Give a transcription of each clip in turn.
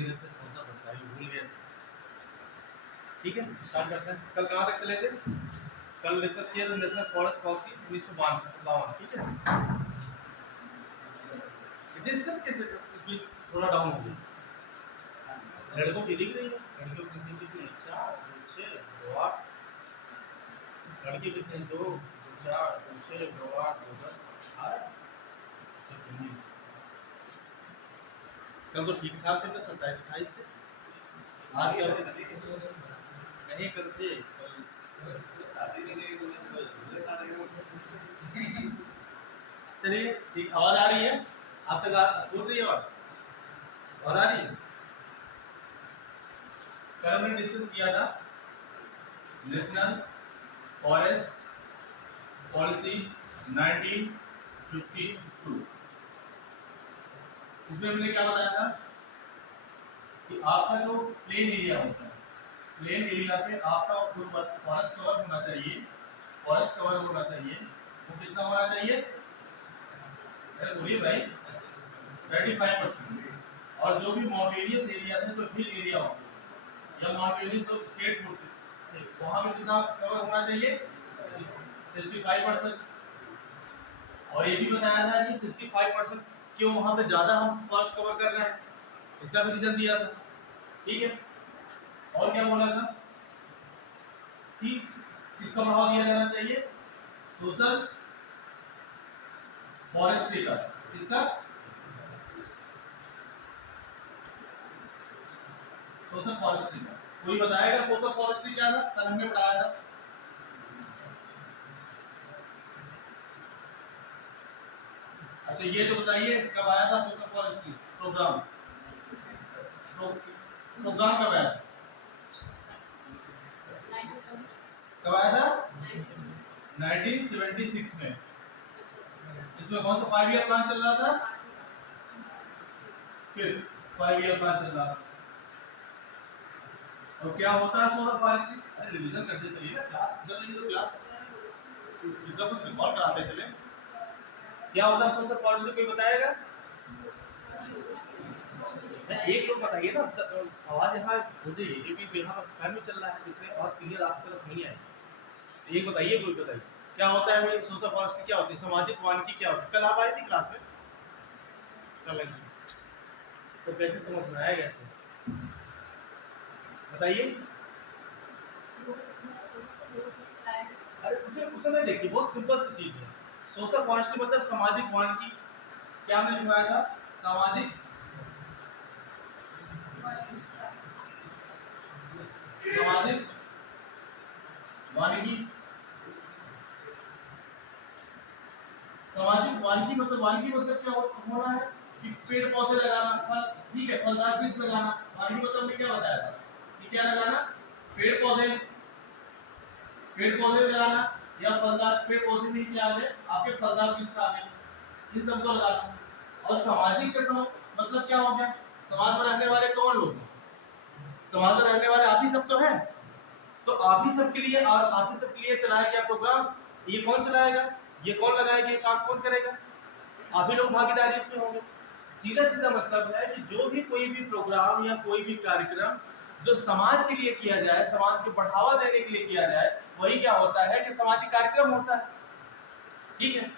फिर इसमें समझना पड़ता है, भूल गए। ठीक है, स्टार्ट करते हैं। कल कहाँ तक चले थे? कल डिस्कस किया था नेशनल फॉरेस्ट पॉलिसी 1952, ठीक है। इतने स्टेप कैसे इस बीच थोड़ा डाउन हो गया? लड़कों की दिख रही है, लड़कियों की कितनी? 4 2 6 2 8। लड़के कितने? 2 2 4 2 6 2 8 2 10 8 19। कल तो ठीक ठाक थे, 27 28 थे। आज क्या नहीं करते चलिए ठीक, आवाज आ रही है आप तक? बोल रही है आवाज आ रही है? कल हमने डिस्कस किया था नेशनल फॉरेस्ट पॉलिसी 1952। इसमें हमने क्या बताया था कि आपका जो प्लेन एरिया होता है, प्लेन एरिया पे आपका फॉरेस्ट कवर होना चाहिए, फॉरेस्ट कवर होना चाहिए, वो कितना होना चाहिए? अरे बोलिए भाई, 35%। और जो भी माउंटेनियस एरिया है, तो हिल एरिया होता है या माउंटेनियस जो स्टेट होते हैं, वहां पे कितना कवर होना चाहिए? 65%। और ये भी बताया था कि 65% क्यों वहां पे ज्यादा हम फॉरेस्ट कवर कर रहे हैं, इसका भी रीजन दिया था। ठीक है, और क्या बोला था कि किसका बढ़ावा दिया जाना चाहिए? सोशल फॉरेस्ट्री का। किसका? सोशल फॉरेस्ट्री का। कोई बताएगा सोशल फॉरेस्ट्री क्या था? कल हमने पढ़ाया था। अच्छा ये तो बताइए, कब आया था सोशल फॉरेस्ट्री प्रोग्राम? प्रोग्राम कब आया? कब आया था? 1976 में। इसमें कौन सा 5 ईयर प्लान चल रहा था? फिर 5 ईयर प्लान चल रहा था। और क्या होता है सोलर फॉरेस्ट्री? अरे रिवीजन करते चलिए ना, क्लास चल रही है तो क्लास इसका कुछ रिकॉर्ड कराते चले। क्या होता है सोलर फॉरेस्ट्री, कोई बताएगा? एक लोग बताइए ना, आवाज यहाँ मुझे ये भी यहाँ पर फैन में चल रहा है, इसलिए आवाज क्लियर आप तरफ नहीं आएगी। एक बताइए, कोई बताइए क्या होता है भाई सोशल फॉरेस्ट्री? क्या होती है? सामाजिक वानिकी क्या होती है? कल आप आए थे क्लास में? कल तो कैसे समझ में आएगा ऐसे? बताइए। अरे उसे नहीं देखिए, बहुत सिंपल सी चीज है। सोशल फॉरेस्ट्री मतलब सामाजिक वानिकी। क्या हमने लिखवाया था? सामाजिक सामाजिक वानिकी। सामाजिक वानिकी मतलब, वानिकी मतलब क्या होना है कि पेड़ पौधे लगाना, फल, ठीक है, फलदार वृक्ष लगाना। वानिकी मतलब में क्या बताया था कि क्या लगाना? पेड़ पौधे, पेड़ पौधे लगाना या फलदार, पेड़ पौधे में क्या आ गए आपके? फलदार वृक्ष आ गए, इन सबको लगाना। और सामाजिक का मतलब क्या हो गया? समाज में रहने वाले कौन लोग? समाज में रहने वाले आप ही सब तो हैं। तो आप ही सब के लिए, और आप ही सब के लिए चलाया गया प्रोग्राम। ये कौन चलाएगा? ये कौन लगाएगा? ये काम कौन करेगा? आप ही लोग भागीदारी उसमें होंगे। सीधा सीधा मतलब है कि जो भी कोई भी प्रोग्राम या कोई भी कार्यक्रम जो समाज के लिए किया जाए, समाज को बढ़ावा देने के लिए किया जाए, वही क्या होता है कि सामाजिक कार्यक्रम होता है। ठीक है,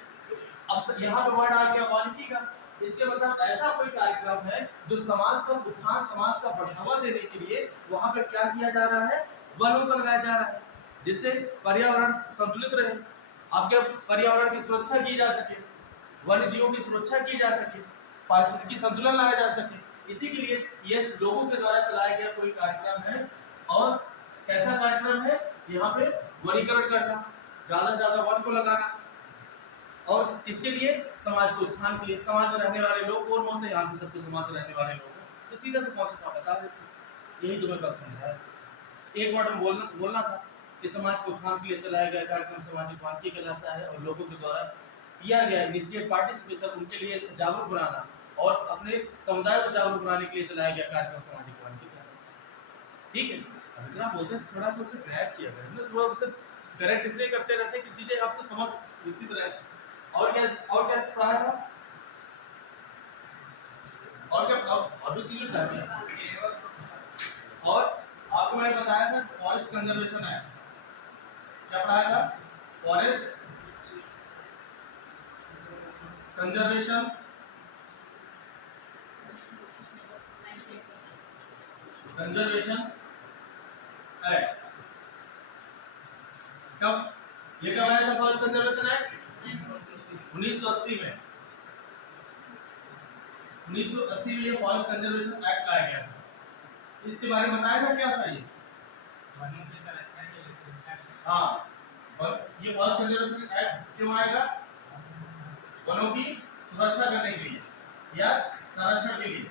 अब यहाँ पे वर्ड आ गया वानिकी का। इसके मतलब ऐसा कोई कार्यक्रम है जो समाज का उत्थान, समाज का बढ़ावा देने के लिए वहां पे क्या किया जा रहा है? वनों को लगाया जा रहा है, जिससे पर्यावरण संतुलित रहे, आपके पर्यावरण की सुरक्षा की जा सके, वन्य जीवों की सुरक्षा की जा सके, पारिस्थितिकी संतुलन लाया जा सके। इसी के लिए ये लोगों के द्वारा चलाया गया कोई कार्यक्रम है। और कैसा कार्यक्रम है? यहाँ पे वनीकरण करना, ज्यादा से ज्यादा वन को लगाना। और किसके लिए? समाज के उत्थान के लिए। समाज में रहने वाले लोग कौन होते हैं? आप सबके समाज में रहने वाले लोग हैं। तो सीधा से कॉन्सेप्ट आप बता देते, यही तुम्हें कब समझाया। एक वर्ड में बोलना था कि समाज के उत्थान के लिए चलाया गया कार्यक्रम सामाजिक वानिकी कहलाता है, और लोगों के द्वारा किया गया इनिशिएट पार्टिसिपेशन, उनके लिए जागरूक बनाना और अपने समुदाय को जागरूक बनाने के लिए चलाया गया कार्यक्रम सामाजिक वानिकी कहलाता है। ठीक है, अब इतना बोलते हैं थोड़ा सा उसे क्रैक किया करें ना, थोड़ा उसे करेक्ट इसलिए करते रहते हैं कि चीजें आपको समझ विकसित रहे। और क्या पढ़ाया था? और क्या और भी चीजें बताते हैं। और आपको मैंने बताया था फॉरेस्ट कंजर्वेशन है, क्या पढ़ाया था? Forest conservation conservation act. कब ये कब आया था फॉरेस्ट कंजर्वेशन एक्ट? 1980 में। 1980 में ये फॉरेस्ट कंजर्वेशन एक्ट लाया गया था। इसके बारे में बताया था क्या था ये? हाँ, और ये फॉरेस्ट कंजर्वेशन एक्ट क्यों आएगा? वनों की सुरक्षा करने के लिए या संरक्षण के लिए,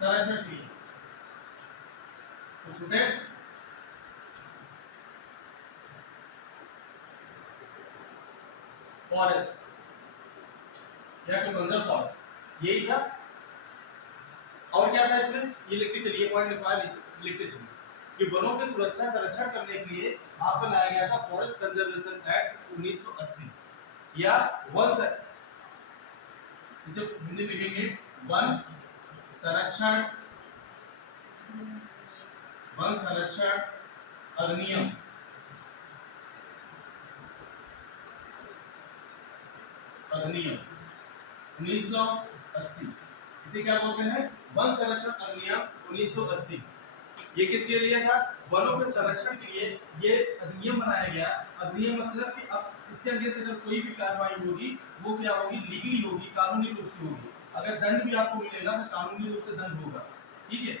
संरक्षण के लिए, तो प्रोटेक्ट फॉरेस्ट या टू कंजर्व फॉरेस्ट, यही था। और क्या था इसमें? ये लिखते चलिए, पॉइंट लिखते चलिए कि वनों की सुरक्षा संरक्षण करने के लिए आपको लाया गया था फॉरेस्ट कंजर्वेशन एक्ट 1980 या वन, इसे हिंदी में लिखेंगे वन संरक्षण, वन संरक्षण अधिनियम, अधिनियम 1980। इसे क्या बोलते हैं? वन संरक्षण अधिनियम 1980। ये किसके लिए था? वनों के संरक्षण के लिए ये अधिनियम बनाया गया। अधिनियम मतलब कि अब इसके अंदर से अगर कोई भी कार्रवाई होगी वो क्या होगी? लीगली होगी, कानूनी रूप से होगी। अगर दंड भी आपको मिलेगा तो कानूनी रूप से दंड होगा। ठीक है,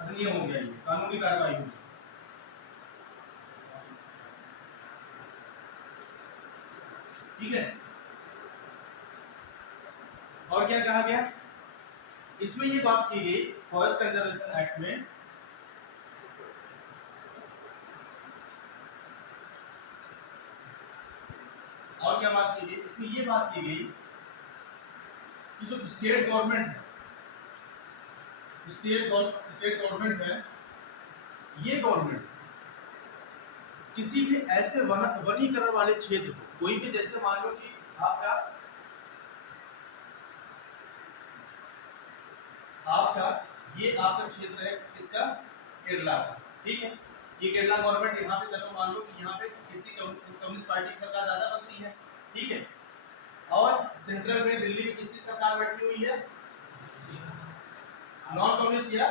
अधिनियम हो गया, ये कानूनी कार्रवाई होगी। ठीक है, और क्या कहा गया इसमें? ये बात की गई फॉरेस्ट कंजर्वेशन एक्ट में और क्या बात की गई इसमें? ये बात की गई कि जो स्टेट गवर्नमेंट है, स्टेट गवर्नमेंट है, ये गवर्नमेंट किसी भी ऐसे वनीकरण वाले क्षेत्र को, कोई भी, जैसे मान लो कि आपका आपका ये आपका क्षेत्र है, किसका? केरला का। ठीक है, ये केरला गवर्नमेंट, यहाँ पे चलो मान लो कि यहाँ पे किसकी कम्युनिस्ट पार्टी की सरकार ज्यादा बनती है। ठीक है, और सेंट्रल में दिल्ली में किसकी सरकार बैठी हुई है? नॉन कम्युनिस्ट या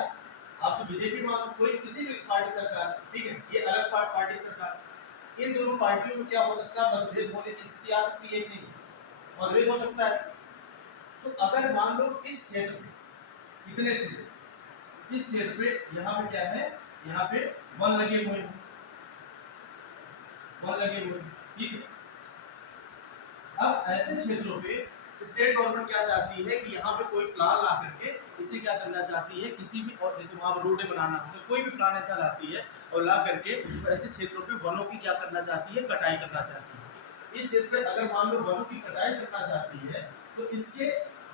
आपकी बीजेपी में, कोई किसी भी पार्टी सरकार। ठीक है, ये अलग पार्टी सरकार। इन दोनों पार्टियों में क्या हो सकता है? मतभेद होने की स्थिति आ सकती है कि नहीं? मतभेद हो सकता है। तो अगर मान लो इस क्षेत्र में, इतने क्षेत्र, इस क्षेत्र पे यहाँ पे क्या है? यहाँ पे वन लगे हुए हैं, वन लगे हुए हैं। ठीक है, अब ऐसे क्षेत्रों पे स्टेट गवर्नमेंट क्या चाहती है कि यहाँ पे कोई प्लान ला करके इसे क्या करना चाहती है? किसी भी, और जैसे वहां रोडें बनाना हो, तो कोई भी प्लान ऐसा लाती है और ला करके ऐसे क्षेत्रों पे वनों की क्या करना चाहती है? कटाई करना चाहती है। इस क्षेत्र पे अगर मान लो वनों की कटाई करना चाहती है तो इसके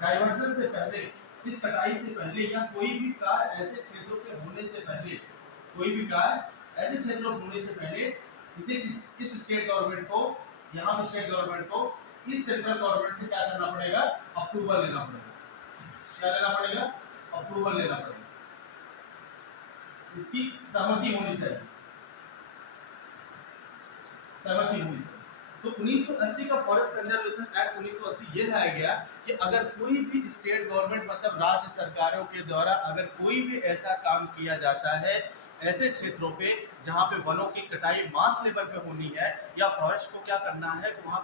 डाइवर्जन से पहले, इस कटाई से पहले या कोई भी कार्य ऐसे क्षेत्रों पे होने से पहले, कोई भी कार्य ऐसे क्षेत्रों में होने से पहले इसे इस स्टेट गवर्नमेंट को, यहाँ पे स्टेट गवर्नमेंट को इस सेंट्रल गवर्नमेंट से क्या करना पड़ेगा? अप्रूवल लेना पड़ेगा। क्या लेना पड़ेगा? अप्रूवल लेना पड़ेगा, इसकी सहमति होनी चाहिए, सहमति होनी चाहिए। तो 1980 का फॉरेस्ट कंजर्वेशन एक्ट 1980 ये लाया गया कि अगर कोई भी स्टेट गवर्नमेंट, मतलब राज्य सरकारों के द्वारा अगर कोई भी ऐसा काम किया जाता है ऐसे क्षेत्रों पे जहाँ पे वनों की कटाई मास लेवल पे होनी है या फॉरेस्ट को क्या करना है, वहाँ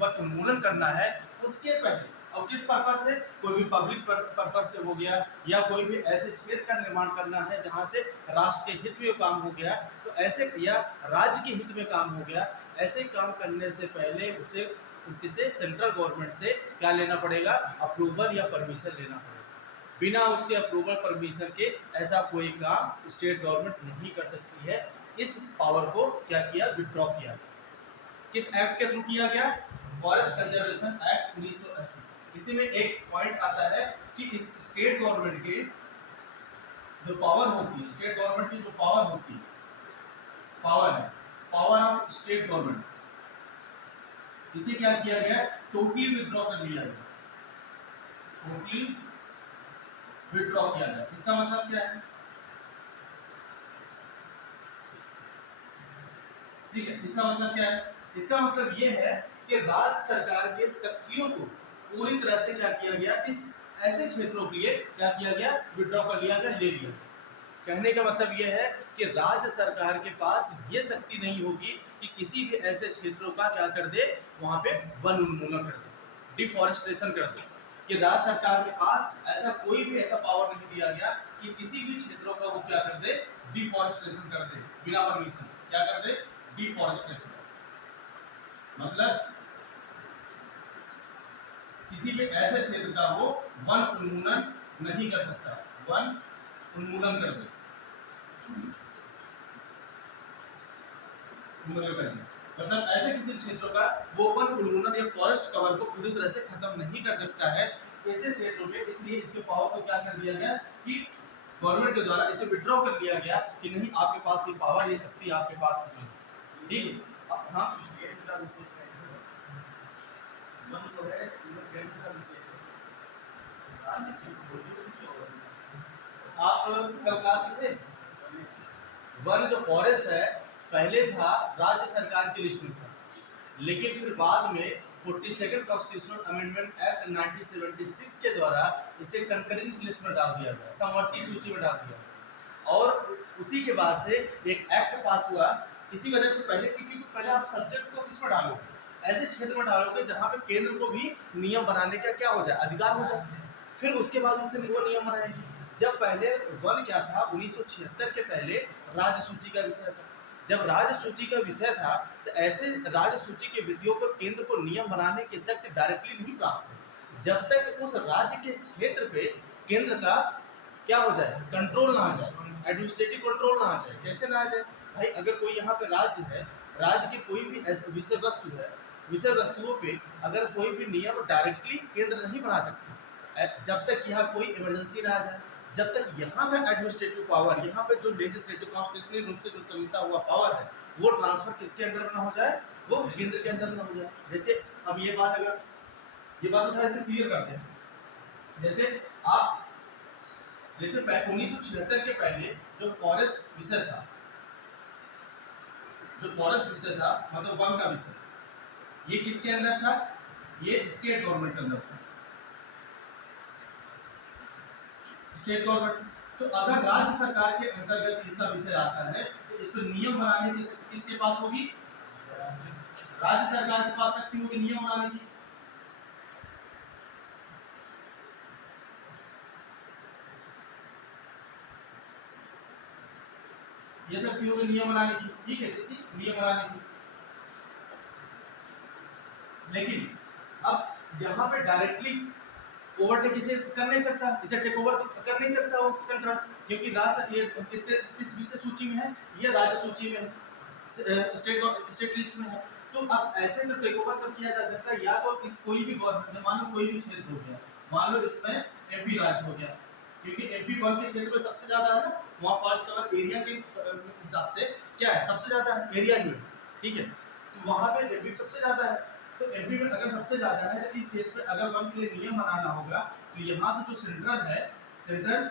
पर उन्मूलन करना है, उसके पहले, और किस पर्पज से? कोई भी पब्लिक पर्पज से हो गया या कोई भी ऐसे क्षेत्र का निर्माण करना है जहाँ से राष्ट्र के हित में काम हो गया, तो ऐसे, या राज्य के हित में काम हो गया, ऐसे काम करने से पहले उसे किसी सेंट्रल गवर्नमेंट से क्या लेना पड़ेगा? अप्रूवल या परमिशन लेना पड़ेगा। बिना उसके अप्रूवल परमिशन के ऐसा कोई काम स्टेट गवर्नमेंट नहीं कर सकती है। इस पावर को क्या किया? विड्रॉ किया गया। किस एक्ट के थ्रू किया गया? Forest conservation act 1980। इसी में एक पॉइंट आता है कि इस स्टेट गवर्नमेंट के जो पावर होती है, स्टेट गवर्नमेंट की जो पावर होती है, पावर है, पावर ऑफ स्टेट गवर्नमेंट, इसे क्या किया गया? टोटली विड्रॉ कर लिया गया। टोटली विड्रॉ किया जाए। इसका मतलब क्या है? ठीक है, इसका मतलब क्या है? इसका मतलब ये है कि राज्य सरकार के शक्तियों को पूरी तरह से क्या किया गया, इस ऐसे क्षेत्रों के लिए क्या किया गया, विड्रॉ कर लिया गया, ले लिया। कहने का मतलब यह है कि राज्य सरकार के पास ये शक्ति नहीं होगी कि किसी भी ऐसे क्षेत्रों का क्या कर दे, वहां पे वन उन्मूलन कर दे, डिफॉरेस्टेशन कर दे। कि राज्य सरकार के पास ऐसा कोई भी ऐसा पावर नहीं दिया गया कि किसी भी क्षेत्रों का वो क्या कर दे, डिफॉरेस्टेशन कर दे बिना परमिशन। क्या कर दे? डिफॉरेस्टेशन। मतलब किसी भी ऐसे क्षेत्र का वो वन उन्मूलन नहीं कर सकता, वन उन्मूलन कर दे, मतलब ऐसे किसी क्षेत्रों का वो वन उन्मूलन या फॉरेस्ट कवर को पूरी तरह से खत्म नहीं कर सकता है ऐसे क्षेत्रों में। इसलिए इसके पावर को क्या कर दिया गया कि गवर्नमेंट के द्वारा इसे विड्रॉ कर लिया गया कि नहीं, आपके पास ये पावर, ये शक्ति आपके पास नहीं। ठीक है। हाँ, वन तो है, आप कल क्लास में थे? वन जो फॉरेस्ट है पहले था राज्य सरकार की लिस्ट में था, लेकिन फिर बाद में 42nd कॉन्स्टिट्यूशनल अमेंडमेंट एक्ट 1976 के द्वारा इसे कंकरेंट लिस्ट में डाल दिया गया, समवर्ती सूची में डाल दिया गया। और उसी के बाद से एक एक्ट पास हुआ। इसी वजह से पहले, क्योंकि पहले आप सब्जेक्ट को किस में डालोगे, ऐसे क्षेत्र में डालोगे जहाँ पे केंद्र को भी नियम बनाने का क्या हो जाए, अधिकार हो जाए, फिर उसके बाद उनसे वो नियम बनाएंगे। जब पहले वन क्या था, 1976 के पहले राज्य सूची का विषय था। जब राज्य सूची का विषय था तो ऐसे राज्य सूची के विषयों पर केंद्र को नियम बनाने की शक्ति डायरेक्टली नहीं प्राप्त हुई, जब तक उस राज्य के क्षेत्र पे केंद्र का क्या हो जाए, कंट्रोल ना आ जाए, एडमिनिस्ट्रेटिव कंट्रोल ना आ जाए। कैसे ना आ जाए भाई? अगर कोई यहाँ पे राज्य है, राज्य की कोई भी विषय वस्तु है, विषय वस्तुओं पे अगर कोई भी नियम डायरेक्टली केंद्र नहीं बना सकता, जब तक यहाँ कोई इमरजेंसी ना आ जाए, जब तक यहाँ का एडमिनिस्ट्रेटिव पावर, यहाँ पे जो लेजिस्लेटिव कॉन्स्टिट्यूशनल रूप से जो चलता हुआ पावर है, वो ट्रांसफर किसके अंदर में ना हो जाए, वो केंद्र के अंदर में हो जाए। जैसे अब ये बात, अगर ये बात उठा ऐसे क्लियर करते हैं, जैसे आप, जैसे 1976 के पहले जो फॉरेस्ट विषय था, जो फॉरेस्ट विषय था मतलब वन का विषय, ये किसके अंदर था? ये स्टेट गवर्नमेंट के अंदर था, स्टेट गवर्नमेंट। तो अगर राज्य सरकार के अंतर्गत इसका विषय आता है तो इस पर नियम बनाने की किसके पास होगी? राज्य सरकार के पास शक्ति होगी नियम बनाने की। ये शक्ति होगी नियम बनाने की, ठीक है, इसकी नियम बनाने की। लेकिन अब यहाँ पे डायरेक्टली ओवरटेक इसे कर नहीं सकता, इसे टेक ओवर कर नहीं सकता वो सेंट्रल, क्योंकि राज्य ये किस विषय सूची में है, ये राज्य सूची में है, स्टेट लिस्ट में है। तो अब ऐसे तो टेक ओवर तब किया जा सकता है या तो इस कोई भी गवर्नमेंट, मान लो कोई भी क्षेत्र हो गया, मान लो इसमें एमपी राज्य हो गया, क्योंकि एमपी वन के क्षेत्र में सबसे ज्यादा है ना, वहाँ फर्स्ट कवर एरिया के हिसाब से क्या है, सबसे ज्यादा है एरिया में, ठीक है, तो वहाँ पे एमपी सबसे ज्यादा है। तो एमपी में अगर सबसे ज्यादा है तो इस क्षेत्र पे अगर वन के लिए नियम बनाना होगा तो यहाँ से जो सेंट्रल है, सेंट्रल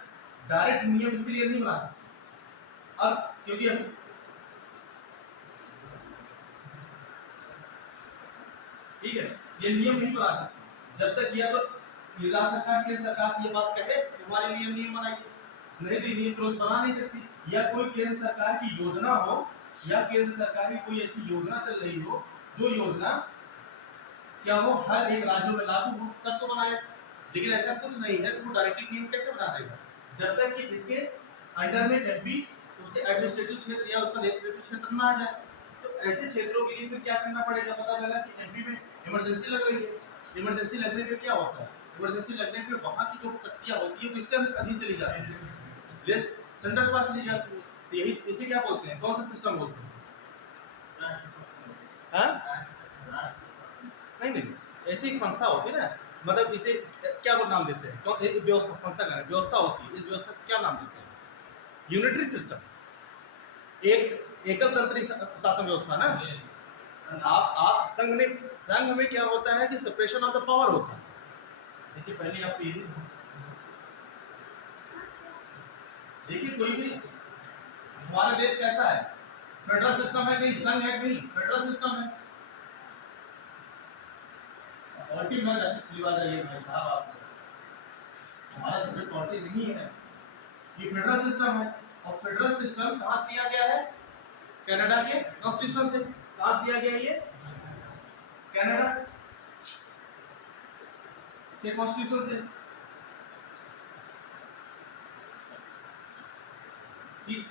डायरेक्ट नियम इसके लिए नहीं बना सकता। अब क्योंकि ठीक है, ये नियम नहीं बना सकते जब तक या तो राज्य सरकार केंद्र सरकार से ये बात कहे हमारे लिए नियम बनाइए, नहीं तो नियम तुरंत बना नहीं सकती, या कोई केंद्र सरकार की योजना हो, या केंद्र सरकार की कोई ऐसी योजना चल रही हो जो योजना क्या वो हर एक राज्य में लागू हो तब तो बनाए। लेकिन ऐसा कुछ नहीं है तो वो डायरेक्टली नियम कैसे बना देगा जब तक कि इसके अंडर में एमपी उसके एडमिनिस्ट्रेटिव क्षेत्र या उसका लेजिस्लेटिव क्षेत्र में आ जाए। तो ऐसे क्षेत्रों के लिए फिर क्या करना पड़ेगा, पता लगा कि एमपी में इमरजेंसी लग रही है, इमरजेंसी लगने पे क्या होता है, इमरजेंसी लगने पे वहाँ की जो शक्तियाँ होती है वो किसके अंदर अधीन चली जाती है, सेंटर के पास चली जाती है। तो यही इसे क्या बोलते हैं, कौन सा सिस्टम बोलते हैं? हाँ नहीं, ऐसी एक संस्था होती है ना, मतलब इसे क्या नाम देते हैं, व्यवस्था, संस्था का व्यवस्था होती है, इस व्यवस्था को क्या नाम देते हैं? यूनिटरी सिस्टम, एक एकल तंत्री शासन व्यवस्था ना। आप संघ में क्या होता है कि सेपरेशन ऑफ द पावर होता है, देखिए पहले आप यही देखिए, कोई भी हमारा देश कैसा है, फेडरल सिस्टम है नहीं, संघ है नहीं, फेडरल सिस्टम है। और की मैं बात है ये भाई साहब, आपसे हमारा सब्जेक्ट पॉलिटी नहीं है, ये फेडरल सिस्टम है। और फेडरल सिस्टम कहाँ से लिया गया है? कनाडा के कॉन्स्टिट्यूशन से। कहाँ से लिया गया ये? कनाडा के कॉन्स्टिट्यूशन से।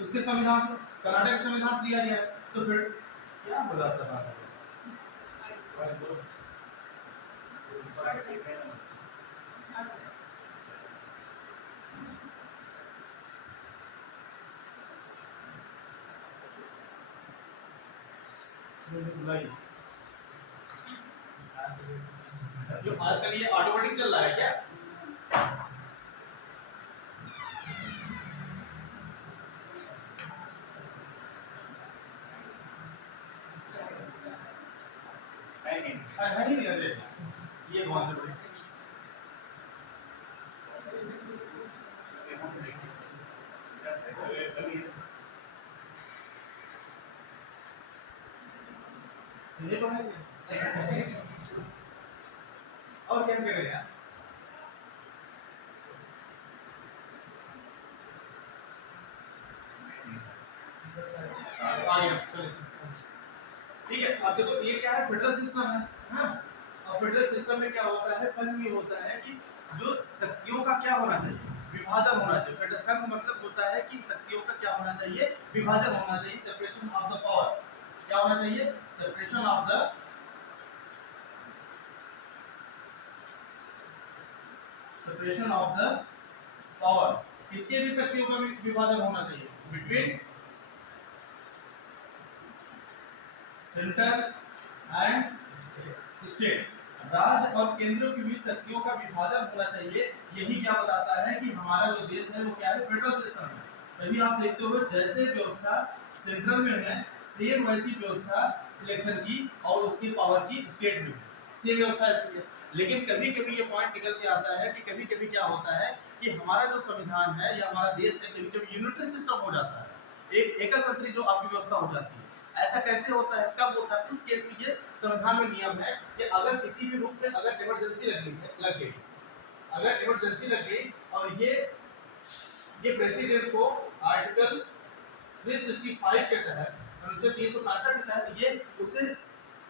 उसके संविधान से, कनाडा के संविधान से लिया गया है। तो फिर क्या बोला था? जो आजकल ये ऑटोमेटिक चल रहा है क्या? है ही नहीं अरे ये कौन से ये बनाएंगे और क्या करें यार? ठीक है, अब देखो ये क्या है? फेडरल सिस्टम है, हाँ। और फेडरल सिस्टम में क्या होता है? संघ में होता है कि जो शक्तियों का क्या होना चाहिए? विभाजन होना चाहिए। फेडरल संघ मतलब होता है कि शक्तियों का क्या होना चाहिए? विभाजन होना चाहिए, सेपरेशन ऑफ द पावर। क्या होना चाहिए? Separation of the separation of the power. इसके भी शक्तियों का विभाजन होना चाहिए बिटवीन सेंटर एंड स्टेट। राज्य और केंद्र के बीच शक्तियों का विभाजन होना चाहिए। यही क्या बताता है कि हमारा जो देश है वो क्या है? फेडरल सिस्टम है। सभी आप देखते हो जैसे व्यवस्था सेंट्रल में है, सेम वैसी व्यवस्था इलेक्शन की और उसकी पावर की स्टेट में सेम व्यवस्था है। लेकिन कभी कभी ये पॉइंट निकल के आता है कि कभी कभी क्या होता है कि हमारा जो संविधान है या हमारा देश है, कभी कभी यूनिटरी सिस्टम हो जाता है, एक एकल तंत्री जो आपकी व्यवस्था हो जाती है। ऐसा कैसे होता है, कब होता है? उस केस में ये संविधान में नियम है कि अगर किसी भी रूप में अगर इमरजेंसी लग गई अगर इमरजेंसी लग गई और ये प्रेसिडेंट को आर्टिकल 365 के तहत, अनुच्छेद 365 के तहत ये उसे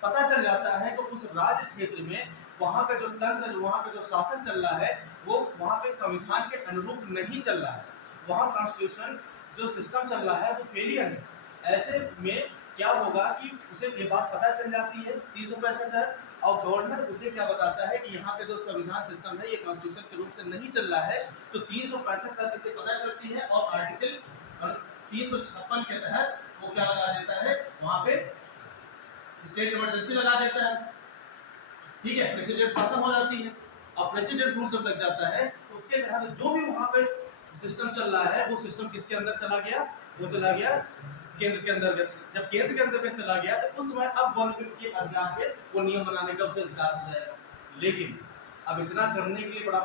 पता चल जाता है तो उस राज्य क्षेत्र में वहां का जो तंत्र, वहां का जो शासन चल रहा है वो वहां पे संविधान के अनुरूप नहीं चल रहा है, वहां कॉन्स्टिट्यूशन जो सिस्टम चल रहा है वो फेलियर है। ऐसे में क्या होगा कि उसे ये बात पता चल जाती है 365 है और गवर्नर उसे क्या बताता है कि यहाँ के जो संविधान सिस्टम है ये कॉन्स्टिट्यूशन के रूप से नहीं चल रहा है। तो 365 तक इसे पता चलती है और आर्टिकल 356 के तहत वो क्या लगा देता है, वहां पे स्टेट इमरजेंसी लगा देता है। ठीक है, प्रेसिडेंट शासन हो जाती है। अब प्रेसिडेंट रूल जब लग जाता है तो उसके तहत जो भी वहां पे सिस्टम चल रहा है वो सिस्टम किसके अंदर चला गया? वो चला गया केंद्र के अंदर। जब केंद्र के अंदर चला गया तो उस समय अब वन के अधिकार पे वो नियम बनाने का उसे अधिकार हो जाएगा। लेकिन अब इतना करने के लिए बड़ा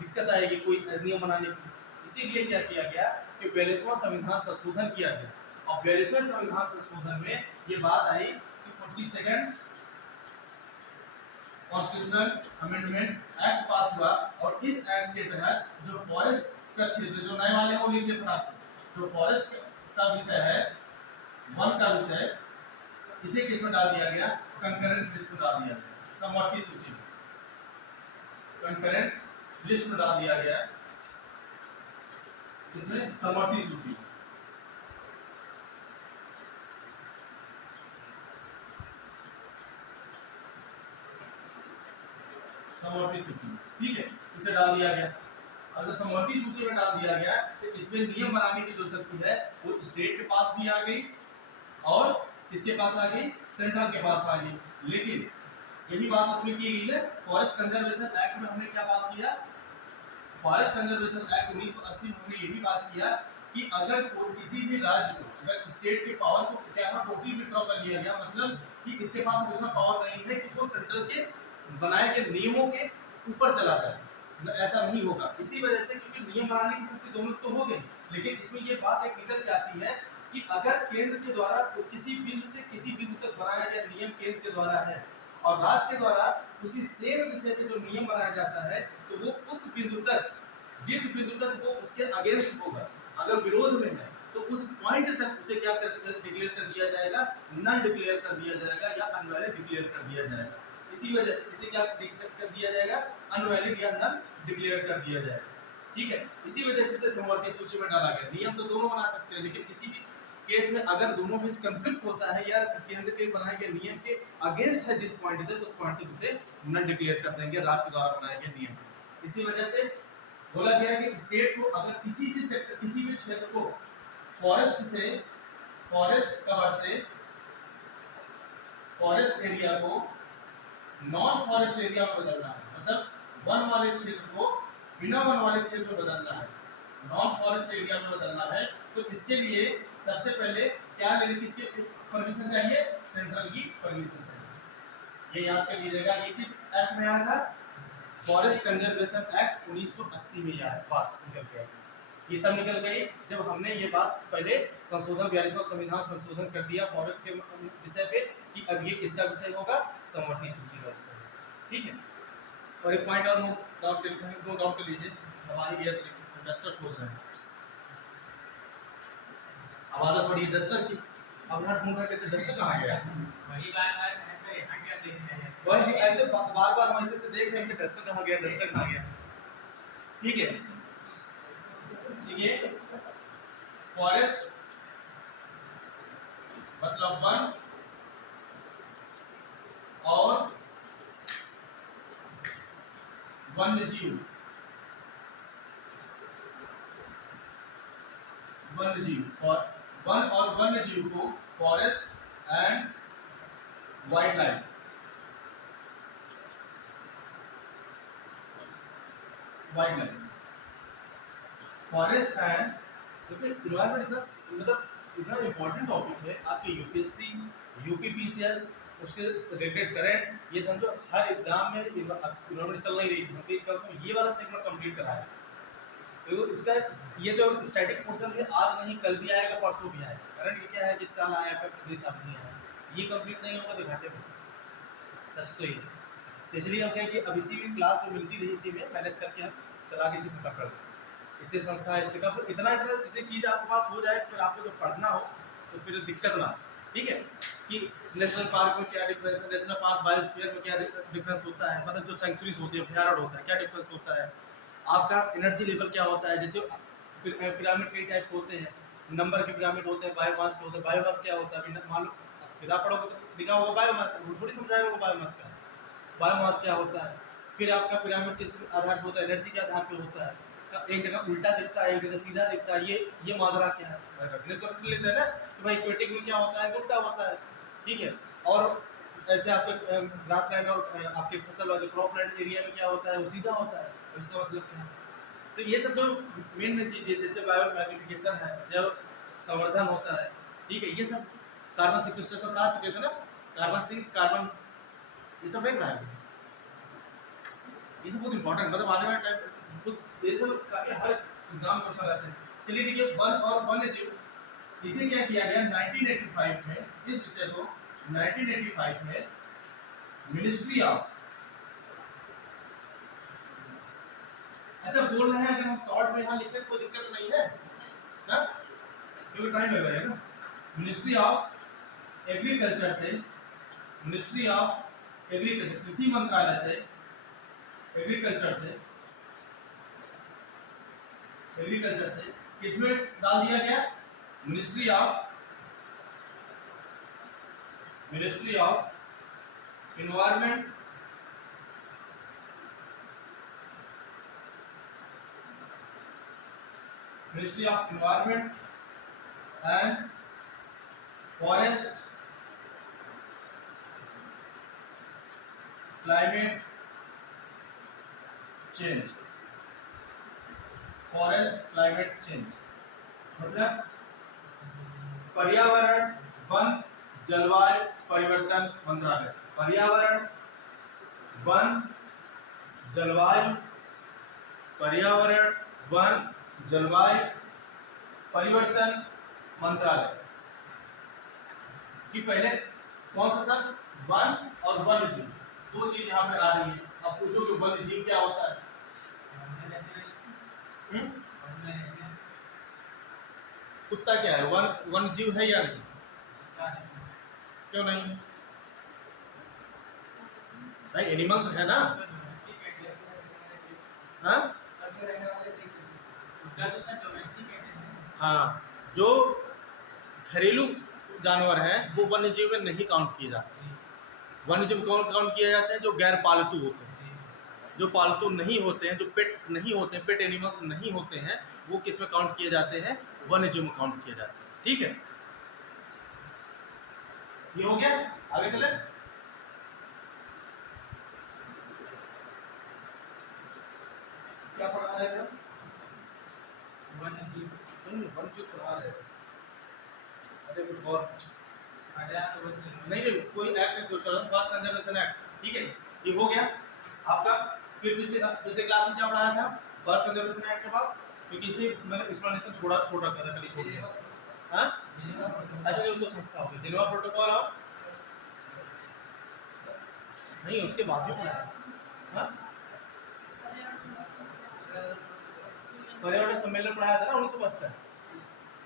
दिक्कत आएगी कोई नियम बनाने की। इसीलिए क्या किया गया कि 42वां संविधान संशोधन किया गया और 42वें संविधान संशोधन में ये बात आई कि 42nd कॉन्स्टिट्यूशनल अमेंडमेंट एक्ट पास हुआ और इस एक्ट के तहत जो फॉरेस्ट का क्षेत्र, जो नए वाले को लिख दिया से, जो फॉरेस्ट का विषय है, वन का विषय, इसे किसमें डाल दिया गया? कंकरेंट लिस्ट में डाल दिया गया, समवर्ती सूची में कंकरेंट लिस्ट में डाल दिया गया। इसमें समवर्ती सूची समवर्ती सूची, ठीक है, इसे डाल दिया गया। अगर समवर्ती सूची में डाल दिया गया तो इसमें नियम बनाने की जो शक्ति है वो स्टेट के पास भी आ गई और किसके पास आ गई? सेंट्रल के पास आ गई। लेकिन यही बात उसमें की गई है फॉरेस्ट कंजर्वेशन एक्ट में। हमने क्या बात किया? फॉरेस्ट कंजर्वेशन एक्ट 1980 में हमने यही बात किया कि अगर किसी भी राज्य को, अगर स्टेट के पावर को क्या टोटली विड्रॉ कर लिया गया, मतलब कि इसके पास उतना पावर नहीं है कि वो सेंट्रल के बनाए गए नियमों के ऊपर चला जाए, ऐसा नहीं होगा। इसी वजह से क्योंकि नियम बनाने की शक्ति दोनों तो हो गई, लेकिन इसमें ये बात एक निकल के आती है कि अगर केंद्र के द्वारा किसी बिंदु से किसी बिंदु तक बनाया गया नियम केंद्र के द्वारा है और राज्य के द्वारा उसी सेम विषय पे जो नियम बनाया जाता है, तो वो उस बिंदु तक, जिस बिंदु तक वो उसके अगेंस्ट होगा, अगर विरोध में है, तो उस पॉइंट तक उसे क्या डिक्लेयर कर दिया जाएगा, नन डिक्लेयर कर दिया जाएगा या अनवैलिड डिक्लेयर कर दिया जाएगा। इसी वजह से इसे क्या कर दिया जाएगा, अनवैलिड या नन डिक्लेयर कर दिया जाएगा। ठीक है, इसी वजह से इसे समवर्ती सूची में डाला गया। नियम तो दोनों बना सकते हैं, लेकिन किसी भी केस में अगर दोनों बीच कंफ्लिक्ट होता है या केंद्र के बनाए गए नियम के अगेंस्ट है जिस पॉइंट तक, उस पॉइंट तक उसे नन डिक्लेयर कर देंगे राज्य द्वारा बनाए गए नियम। इसी वजह से बोला गया है कि स्टेट को अगर किसी भी सेक्टर, किसी भी क्षेत्र को फॉरेस्ट कवर से फॉरेस्ट एरिया को नॉन फॉरेस्ट एरिया में बदलना है, मतलब वन वाले क्षेत्र को बिना वन वाले क्षेत्र में बदलना है, नॉन फॉरेस्ट एरिया में बदलना है, तो इसके लिए सबसे पहले क्या लेने की परमिशन चाहिए, सेंट्रल की परमिशन चाहिए। ये याद कर लीजिएगा। ये किस एक्ट में आया था, फॉरेस्ट कंजर्वेशन एक्ट 1980 में आया, बात निकल के आई। ये तब निकल गई जब हमने ये बात पहले संशोधन 42वां संविधान संशोधन कर दिया फॉरेस्ट के विषय पे कि अब ये किसका विषय होगा, समवर्ती सूची का विषय। ठीक है, और एक पॉइंट और नोट डाउन कर लीजिए, हमारी गया डस्टर खोज रहे हैं, अब आदत पड़ी डस्टर की, अब यहाँ ढूंढ रहे डस्टर कहाँ गया, वही बार ऐसे यहाँ क्या देख रहे हैं, वही ऐसे बार हम ऐसे देख रहे हैं कि डस्टर कहाँ गया, डस्टर कहाँ गया। ठीक है, देखिए फॉरेस्ट मतलब वन और वन्यजीव, और वन और वन्यजीव को forest and wild life, forest and, देखिए इन्वायरमेंट इतना मतलब इतना इम्पोर्टेंट टॉपिक है आपके यूपीएससी यूपीपीसीएस उसके रिलेटेड करेंट, ये समझो हर एग्जाम में इन्वायरमेंट चल नहीं रही थी, कम से कम ये वाला सेगमेंट कंप्लीट कराया। तो उसका ये जो स्टैटिक पोर्शन है आज नहीं कल भी आएगा, परसों भी आएगा। करंट ये क्या है, इस साल आया अगले साल नहीं आया, ये कंप्लीट नहीं होगा तो घाटे में, सच तो ये। इसलिए हम कहें कि अब इसी में क्लास जो मिलती रही इसी में मैनेज करके हम चला के इसी को पकड़ लें, इससे संस्था है इसके का इतना इतनी चीज़ आपके पास हो जाए, फिर आपको जब पढ़ना हो तो फिर दिक्कत ना। ठीक है, कि नेशनल पार्क में क्या डिफरेंस है, नेशनल पार्क बायोस्फीयर में क्या डिफरेंस होता है, मतलब जो सेंचुरीज होती है, अभ्यारण्य होता है, क्या डिफरेंस होता है, आपका एनर्जी लेवल क्या होता है, जैसे पिरामिड कई टाइप होते हैं, नंबर के पिरामिड होते हैं, बायोमास के होते हैं, बायोमास क्या होता है, मान लो किताब पढ़ोगे तो लिखा होगा बायोमास, थोड़ी समझाया होगा बायोमास का, बायोमास क्या होता है, फिर आपका पिरामिड किस आधार पर होता है, एनर्जी के आधार पर होता है, एक जगह उल्टा दिखता है, एक जगह सीधा दिखता है, ये माजरा क्या है, रखने तो रख लेते हैं ना कि भाई इक्वेटिक में क्या होता है, उल्टा होता है। ठीक है, और ऐसे आपके ग्रास लैंड और आपके फसल वाले क्रॉप लैंड एरिया में क्या होता है, वो सीधा होता है, तो इसका मतलब क्या है। तो ये सब जो मेन चीज़ें जैसे बायो मैग्निफिकेशन है, जब संवर्धन होता है, ठीक है, ये सब कार्बन सिक्वेस्ट्रेशन आ चुके थे ना, कार्बन ये सब नहीं बनाए, ये सब बहुत इंपॉर्टेंट, मतलब आने वाले टाइम ये सब काफी हर एग्जाम क्वेश्चन रहते हैं। चलिए ठीक है, वन और वन्यजीव, इसे क्या किया गया 1985 में, इस विषय को 1985 में मिनिस्ट्री ऑफ, अच्छा बोल रहे हैं अगर हम शॉर्ट में यहाँ लिख रहे कोई दिक्कत नहीं है ना, क्योंकि टाइम लग रहा है ना, मिनिस्ट्री ऑफ एग्रीकल्चर से, मिनिस्ट्री ऑफ एग्रीकल्चर कृषि मंत्रालय से, एग्रीकल्चर से किसमें डाल दिया गया, ministry of environment and forest climate change, मतलब पर्यावरण वन जलवायु परिवर्तन मंत्रालय, पर्यावरण वन जलवायु पर्यावरण वन जलवायु परिवर्तन मंत्रालय कि पहले कौन सा सर वन और वन्य जीव दो चीज यहाँ पे आ रही है। अब पूछो कि वन्य जीव क्या होता है? कुत्ता क्या है? वन्य जीव है या नहीं? क्यों नहीं भाई? एनिमल है ना? हाँ हाँ, जो घरेलू जानवर हैं वो वन्य जीव में नहीं काउंट किए जाते। वन्य जीव कौन काउंट किए जाते हैं? जो गैर पालतू होते हैं, जो पालतू नहीं होते हैं, जो पेट नहीं होते हैं, पेट एनिमल्स नहीं होते हैं, वो किस में काउंट किए जाते हैं? वन्य जीव में काउंट किए जाते हैं। ठीक है, ये हो गया। आगे चले। क्या पढ़ा रहे थे? वन्य जीव पढ़ा रहे थे। अरे कुछ और नहीं, कोई एक्ट फर्स्ट कंजर्वेशन एक्ट। ठीक है, ये हो गया आपका। फिर पिछले क्लास में क्या पढ़ाया था? फर्स्ट कंजर्वेशन एक्ट के बाद क्योंकि इसे मैंने एक्सप्लेनेशन छोटा कर दिया, छोड़ दिया। हाँ अच्छा, ये तो संस्था हो गई जेनेवा प्रोटोकॉल। आओ नहीं, उसके बाद भी पढ़ाया। हाँ पर्यावरण सम्मेलन पढ़ाया था ना 1972,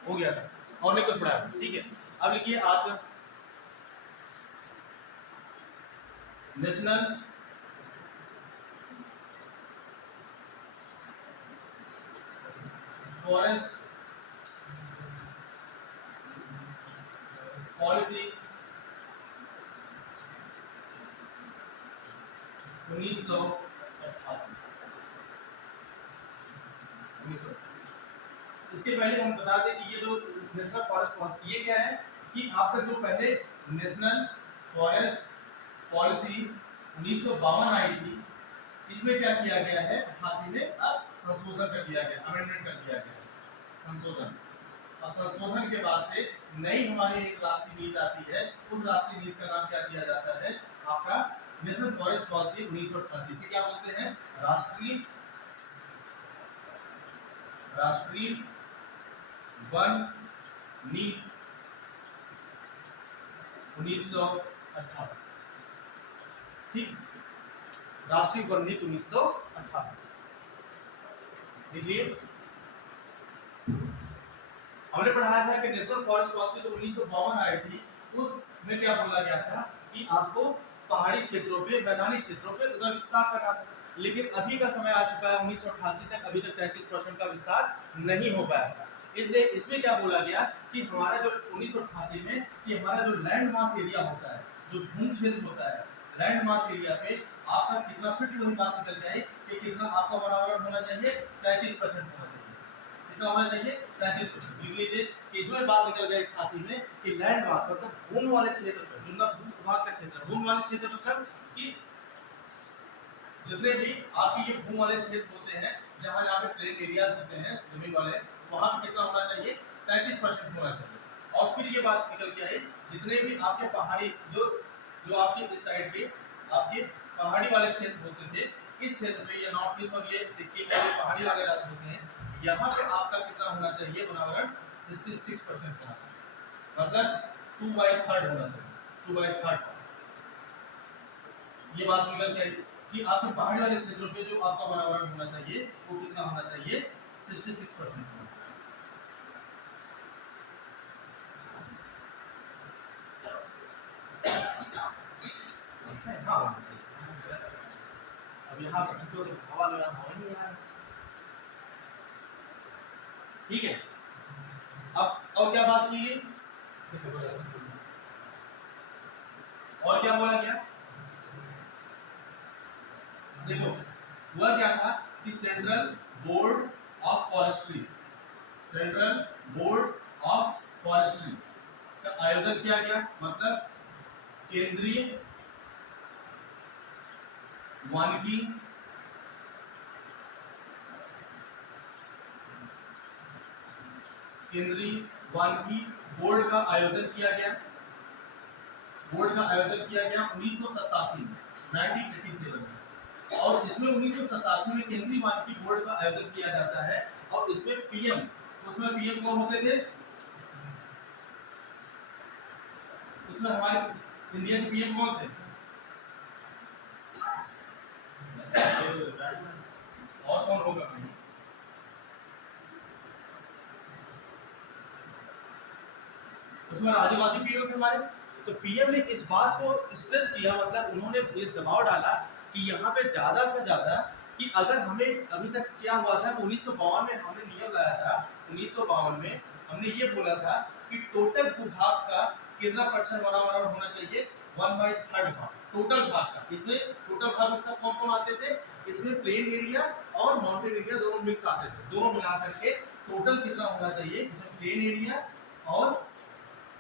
हो गया था। और नहीं कुछ पढ़ाया था। ठीक है, अब लिखिए आज नेशनल फॉरेस्ट पॉलिसी 1988। इसके पहले हम बता दें कि ये जो नेशनल फॉरेस्ट पॉलिसी ये क्या है कि आपका जो पहले नेशनल फॉरेस्ट पॉलिसी 1952 आई थी, इसमें क्या किया गया है? 88 में अब संशोधन कर दिया गया, अमेंडमेंट कर दिया गया, संशोधन। अब संशोधन के बाद से नई हमारी एक राष्ट्रीय नीति आती है। उस राष्ट्रीय नीति का नाम क्या दिया जाता है? आपका नेशनल फॉरेस्ट पॉलिसी 1988। इसे क्या बोलते हैं? राष्ट्रीय वन नीति 1988। ठीक, राष्ट्रीय वन नीति 1988। देखिए हमने पढ़ाया था कि नेशनल फॉरेस्ट पॉलिसी तो 1952 आई थी। उसमें क्या बोला गया था कि आपको पहाड़ी क्षेत्रों पे, मैदानी क्षेत्रों पे उनका विस्तार करना था। लेकिन अभी का समय आ चुका है 1988 तक, अभी तक 33% का विस्तार नहीं हो पाया था। इसलिए इसमें क्या बोला गया कि हमारा जो 1988 में कि हमारा जो लैंड मास एरिया होता है, जो भूमि क्षेत्र होता है, लैंड मास एरिया पे आपका कितना, फिर से वही बात निकल जाए कि कितना आपका वातावरण होना चाहिए? 33% होना चाहिए। कितना होना चाहिए? 33%। लिख लीजिए कि इसमें बात निकल गई 88 में कि लैंड मास मतलब भूमि वाले क्षेत्र पर, जितना भूभाग का क्षेत्र, भूमि वाले क्षेत्र मतलब कि जितने भी आपके ये भूमि वाले क्षेत्र होते हैं, जहाँ यहाँ पे प्लेन एरियाज होते हैं जमीन वाले, वहाँ पे कितना होना चाहिए? 33% होना चाहिए। और फिर ये बात निकल के आई जितने भी आपके पहाड़ी जो आपके इस साइड पे आपके पहाड़ी वाले क्षेत्र होते थे, इस क्षेत्र पे ये नॉर्थ ईस्ट और ये सिक्किम और पहाड़ी वाले राज्य होते हैं, यहाँ पे आपका कितना होना चाहिए? वातावरण 66% होना चाहिए, मतलब 2/3 होना चाहिए, 2/3। ये बात निकल के आई कि आपके पहाड़ी वाले क्षेत्रों पे जो आपका वातावरण होना चाहिए वो कितना होना चाहिए? 66% होना चाहिए। हाँ, अब यहाँ पर तो हवा लगा, हवा नहीं आ रहा। ठीक है, अब और क्या बात की? और क्या बोला गया? देखो हुआ क्या था कि central board of forestry, central board of forestry का आयोजन किया गया, मतलब केंद्रीय वानिकी बोर्ड का आयोजन किया गया। बोर्ड का आयोजन किया गया 1987 में, 1987 में। और इसमें 1987 में केंद्रीय मानकीय बोर्ड का आयोजन किया जाता है और इसमें पीएम, उसमें पीएम कौन होते थे? उसमें हमारे इंडिया के पीएम कौन थे? और कौन होगा? उसमें राजीव गांधी पीएम थे हमारे। तो पीएम ने इस बात को स्ट्रेस किया, मतलब उन्होंने इस दबाव डाला कि यहाँ पे ज्यादा से ज्यादा कि अगर हमें अभी तक क्या हुआ था, 1952 में हमने नियम लाया था, 1952 में हमने ये बोला था कि टोटल भूभाग का कितना % बराबर होना चाहिए? 1/3 भाग टोटल भाग का। इसमें टोटल भाग में सब कौन कौन आते थे? इसमें प्लेन एरिया और माउंटेन एरिया दोनों मिक्स आते थे, दोनों मिला करके टोटल कितना होना चाहिए? इसमें प्लेन एरिया और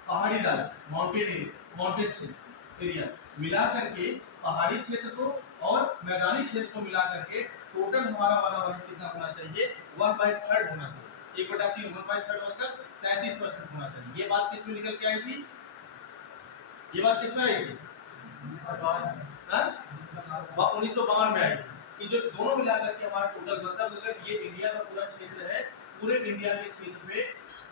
पहाड़ी राज्य माउंटेन क्षेत्र एरिया मिला करके, पहाड़ी क्षेत्र को और मैदानी क्षेत्र को मिला करके टोटल हमारा वातावरण कितना होना चाहिए? 1/3 होना चाहिए। 1/3 1/3 मतलब 33% होना चाहिए। ये बात किसमें निकल के आई थी? ये बात किसमें आई थी? 1952 में आई थी कि जो दोनों मिला करके हमारा टोटल मतलब अगर ये इंडिया का पूरा क्षेत्र है, पूरे इंडिया के क्षेत्र पे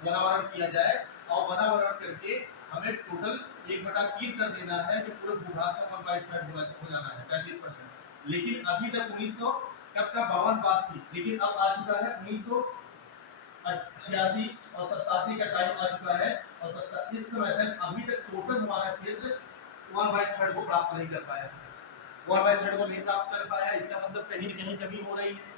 वनावरण किया जाए और वनावरण करके हमें टोटल 1/3 कर देना है कि पूरे भूभाग का 1/3 हो जाना है, 33%। लेकिन अभी तक 1900 कब का 52 बात थी, लेकिन अब आ चुका है 1986 और 87 का टाइम आ चुका है और इस समय तक अभी तक टोटल हमारा क्षेत्र 1/3 को प्राप्त नहीं कर पाया, 1/3 को नहीं प्राप्त कर पाया। इसका मतलब कहीं न कहीं कमी हो रही है।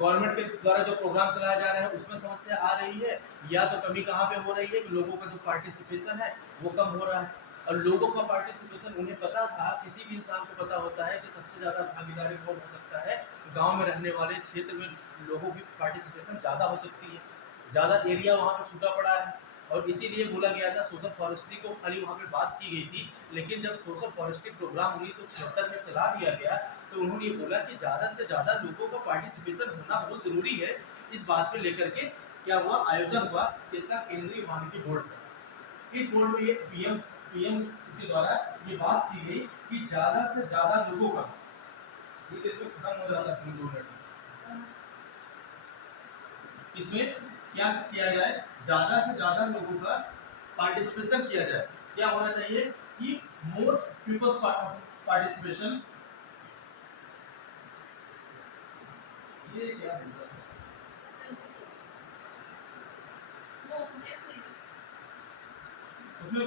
गवर्नमेंट के द्वारा जो प्रोग्राम चलाया जा रहा है उसमें समस्या आ रही है, या तो कमी कहाँ पे हो रही है कि लोगों का जो पार्टिसिपेशन है वो कम हो रहा है। और लोगों का पार्टिसिपेशन, उन्हें पता था, किसी भी इंसान को पता होता है कि सबसे ज़्यादा भागीदारी कौन हो सकता है? गांव में रहने वाले क्षेत्र में लोगों की पार्टिसिपेशन ज़्यादा हो सकती है, ज़्यादा एरिया वहाँ पर छूटा पड़ा है। और इसीलिए बोला गया था सोशल फॉरेस्ट्री को खाली वहाँ पे बात की गई थी, लेकिन जब सोशल फॉरेस्ट्री प्रोग्राम 1976 में चला दिया गया तो उन्होंने ये बोला कि ज़्यादा से ज़्यादा लोगों का पार्टिसिपेशन होना बहुत ज़रूरी है। इस बात पे लेकर के क्या हुआ? आयोजन हुआ इसका केंद्रीय मानकीय बोर्ड का। इस बोर्ड में ये पीएम के द्वारा ये बात की गई कि ज़्यादा से ज़्यादा लोगों का, ये तो इसमें खत्म हो जाता है 2 मिनट, इसमें क्या किया जाए? ज़्यादा से ज़्यादा लोगों का पार्टिसिपेशन किया जाए। क्या होना चाहिए कि मोर पीपल्स पार्टिसिपेशन। ये क्या बोलता है? उसमें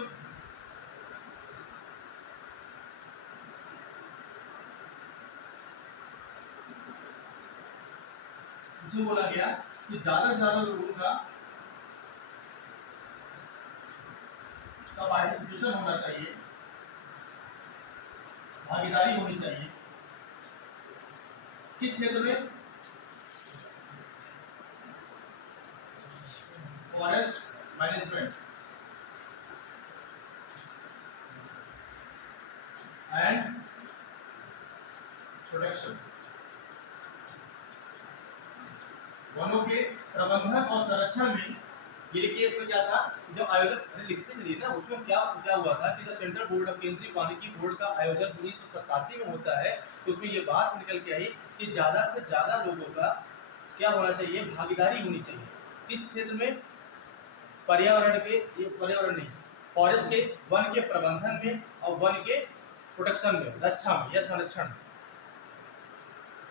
इसमें बोला गया कि ज्यादा से ज्यादा लोगों का पार्टिसिपेशन होना चाहिए, भागीदारी होनी चाहिए। किस क्षेत्र में? फॉरेस्ट मैनेजमेंट एंड प्रोटेक्शन, वनों के प्रबंधन और संरक्षण में। ये देखिए इसमें क्या था, जब आयोजन लिखते चलिए ना, उसमें क्या क्या हुआ था कि जब सेंट्रल बोर्ड ऑफ केंद्रीय मानकीय बोर्ड का आयोजन 1987 में होता है तो उसमें ये बात निकल के आई कि ज़्यादा से ज़्यादा लोगों का क्या होना चाहिए? भागीदारी होनी चाहिए। किस क्षेत्र में? पर्यावरण के, ये पर्यावरण नहीं, फॉरेस्ट के, वन के प्रबंधन में और वन के प्रोटेक्शन में, रक्षा में या संरक्षण में।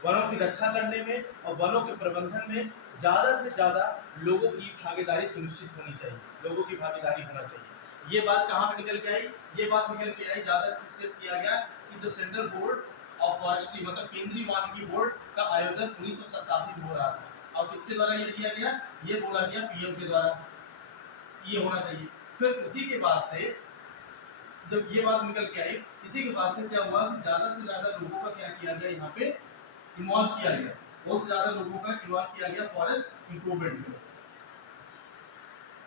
वनों की रक्षा करने में और वनों के प्रबंधन में ज़्यादा से ज़्यादा लोगों की भागीदारी सुनिश्चित होनी चाहिए, लोगों की भागीदारी होना चाहिए। ये बात कहाँ पे निकल के आई? ये बात निकल के आई, ज़्यादा स्ट्रेस किया गया कि जब सेंट्रल बोर्ड ऑफ फॉरेस्ट्री मतलब केंद्रीय मानकीय बोर्ड का आयोजन 1987 में हो रहा था और किसके द्वारा ये दिया गया? ये बोला गया पीएम के द्वारा ये होना चाहिए। फिर उसी के बाद से जब ये बात निकल के आई, इसी के बाद से क्या हुआ कि ज़्यादा से ज़्यादा लोगों का क्या किया गया? यहाँ पे इन्वॉल्व किया गया, बहुत से ज्यादा लोगों का इन्वॉल्व किया गया फॉरेस्ट इंप्रूवमेंट में,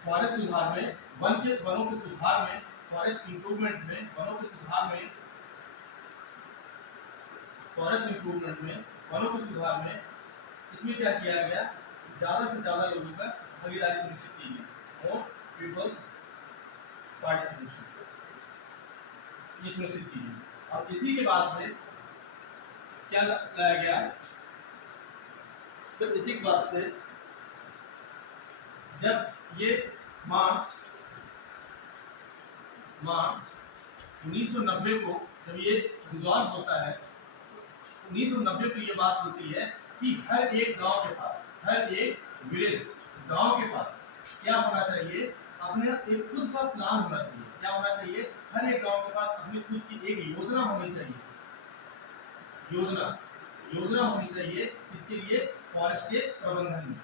फॉरेस्ट सुधार में, वनों के सुधार में, फॉरेस्ट इंप्रूवमेंट में, वनों के सुधार में, फॉरेस्ट इंप्रूवमेंट में, वनों के सुधार में। इसमें क्या किया गया? ज्यादा से ज्यादा लोगों का भागीदारी सुनिश्चित की गई और पीपल्स पार्टिसिपेशन ये सुनिश्चित की गई। और इसी के बाद में क्या लाया गया, तो इसी बात से जब ये मार्च 1990 को जब ये रिजॉल्व होता है, 1990 को ये बात होती है कि हर एक गांव के पास, हर एक विलेज गांव के पास क्या होना चाहिए, अपने एक खुद का प्लान होना चाहिए। क्या होना चाहिए, हर एक गांव के पास अपनी खुद की एक योजना होनी चाहिए। योजना होनी चाहिए इसके लिए फॉरेस्ट के प्रबंधन में,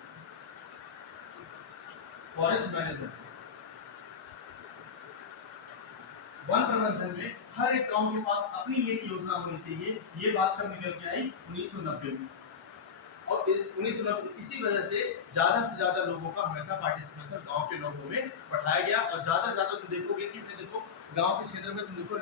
फॉरेस्ट मैनेजमेंट, वन प्रबंधन में हर एक गांव के पास अपनी एक योजना होनी चाहिए। ये बात कब निकल के आई, 1990 में। और 1990 इसी वजह से ज्यादा लोगों का हमेशा पार्टिसिपेशन गांव के लोगों में बढ़ाया गया। और ज्यादा तुम देखोगे कि देखो गांव के क्षेत्र में तुम देखो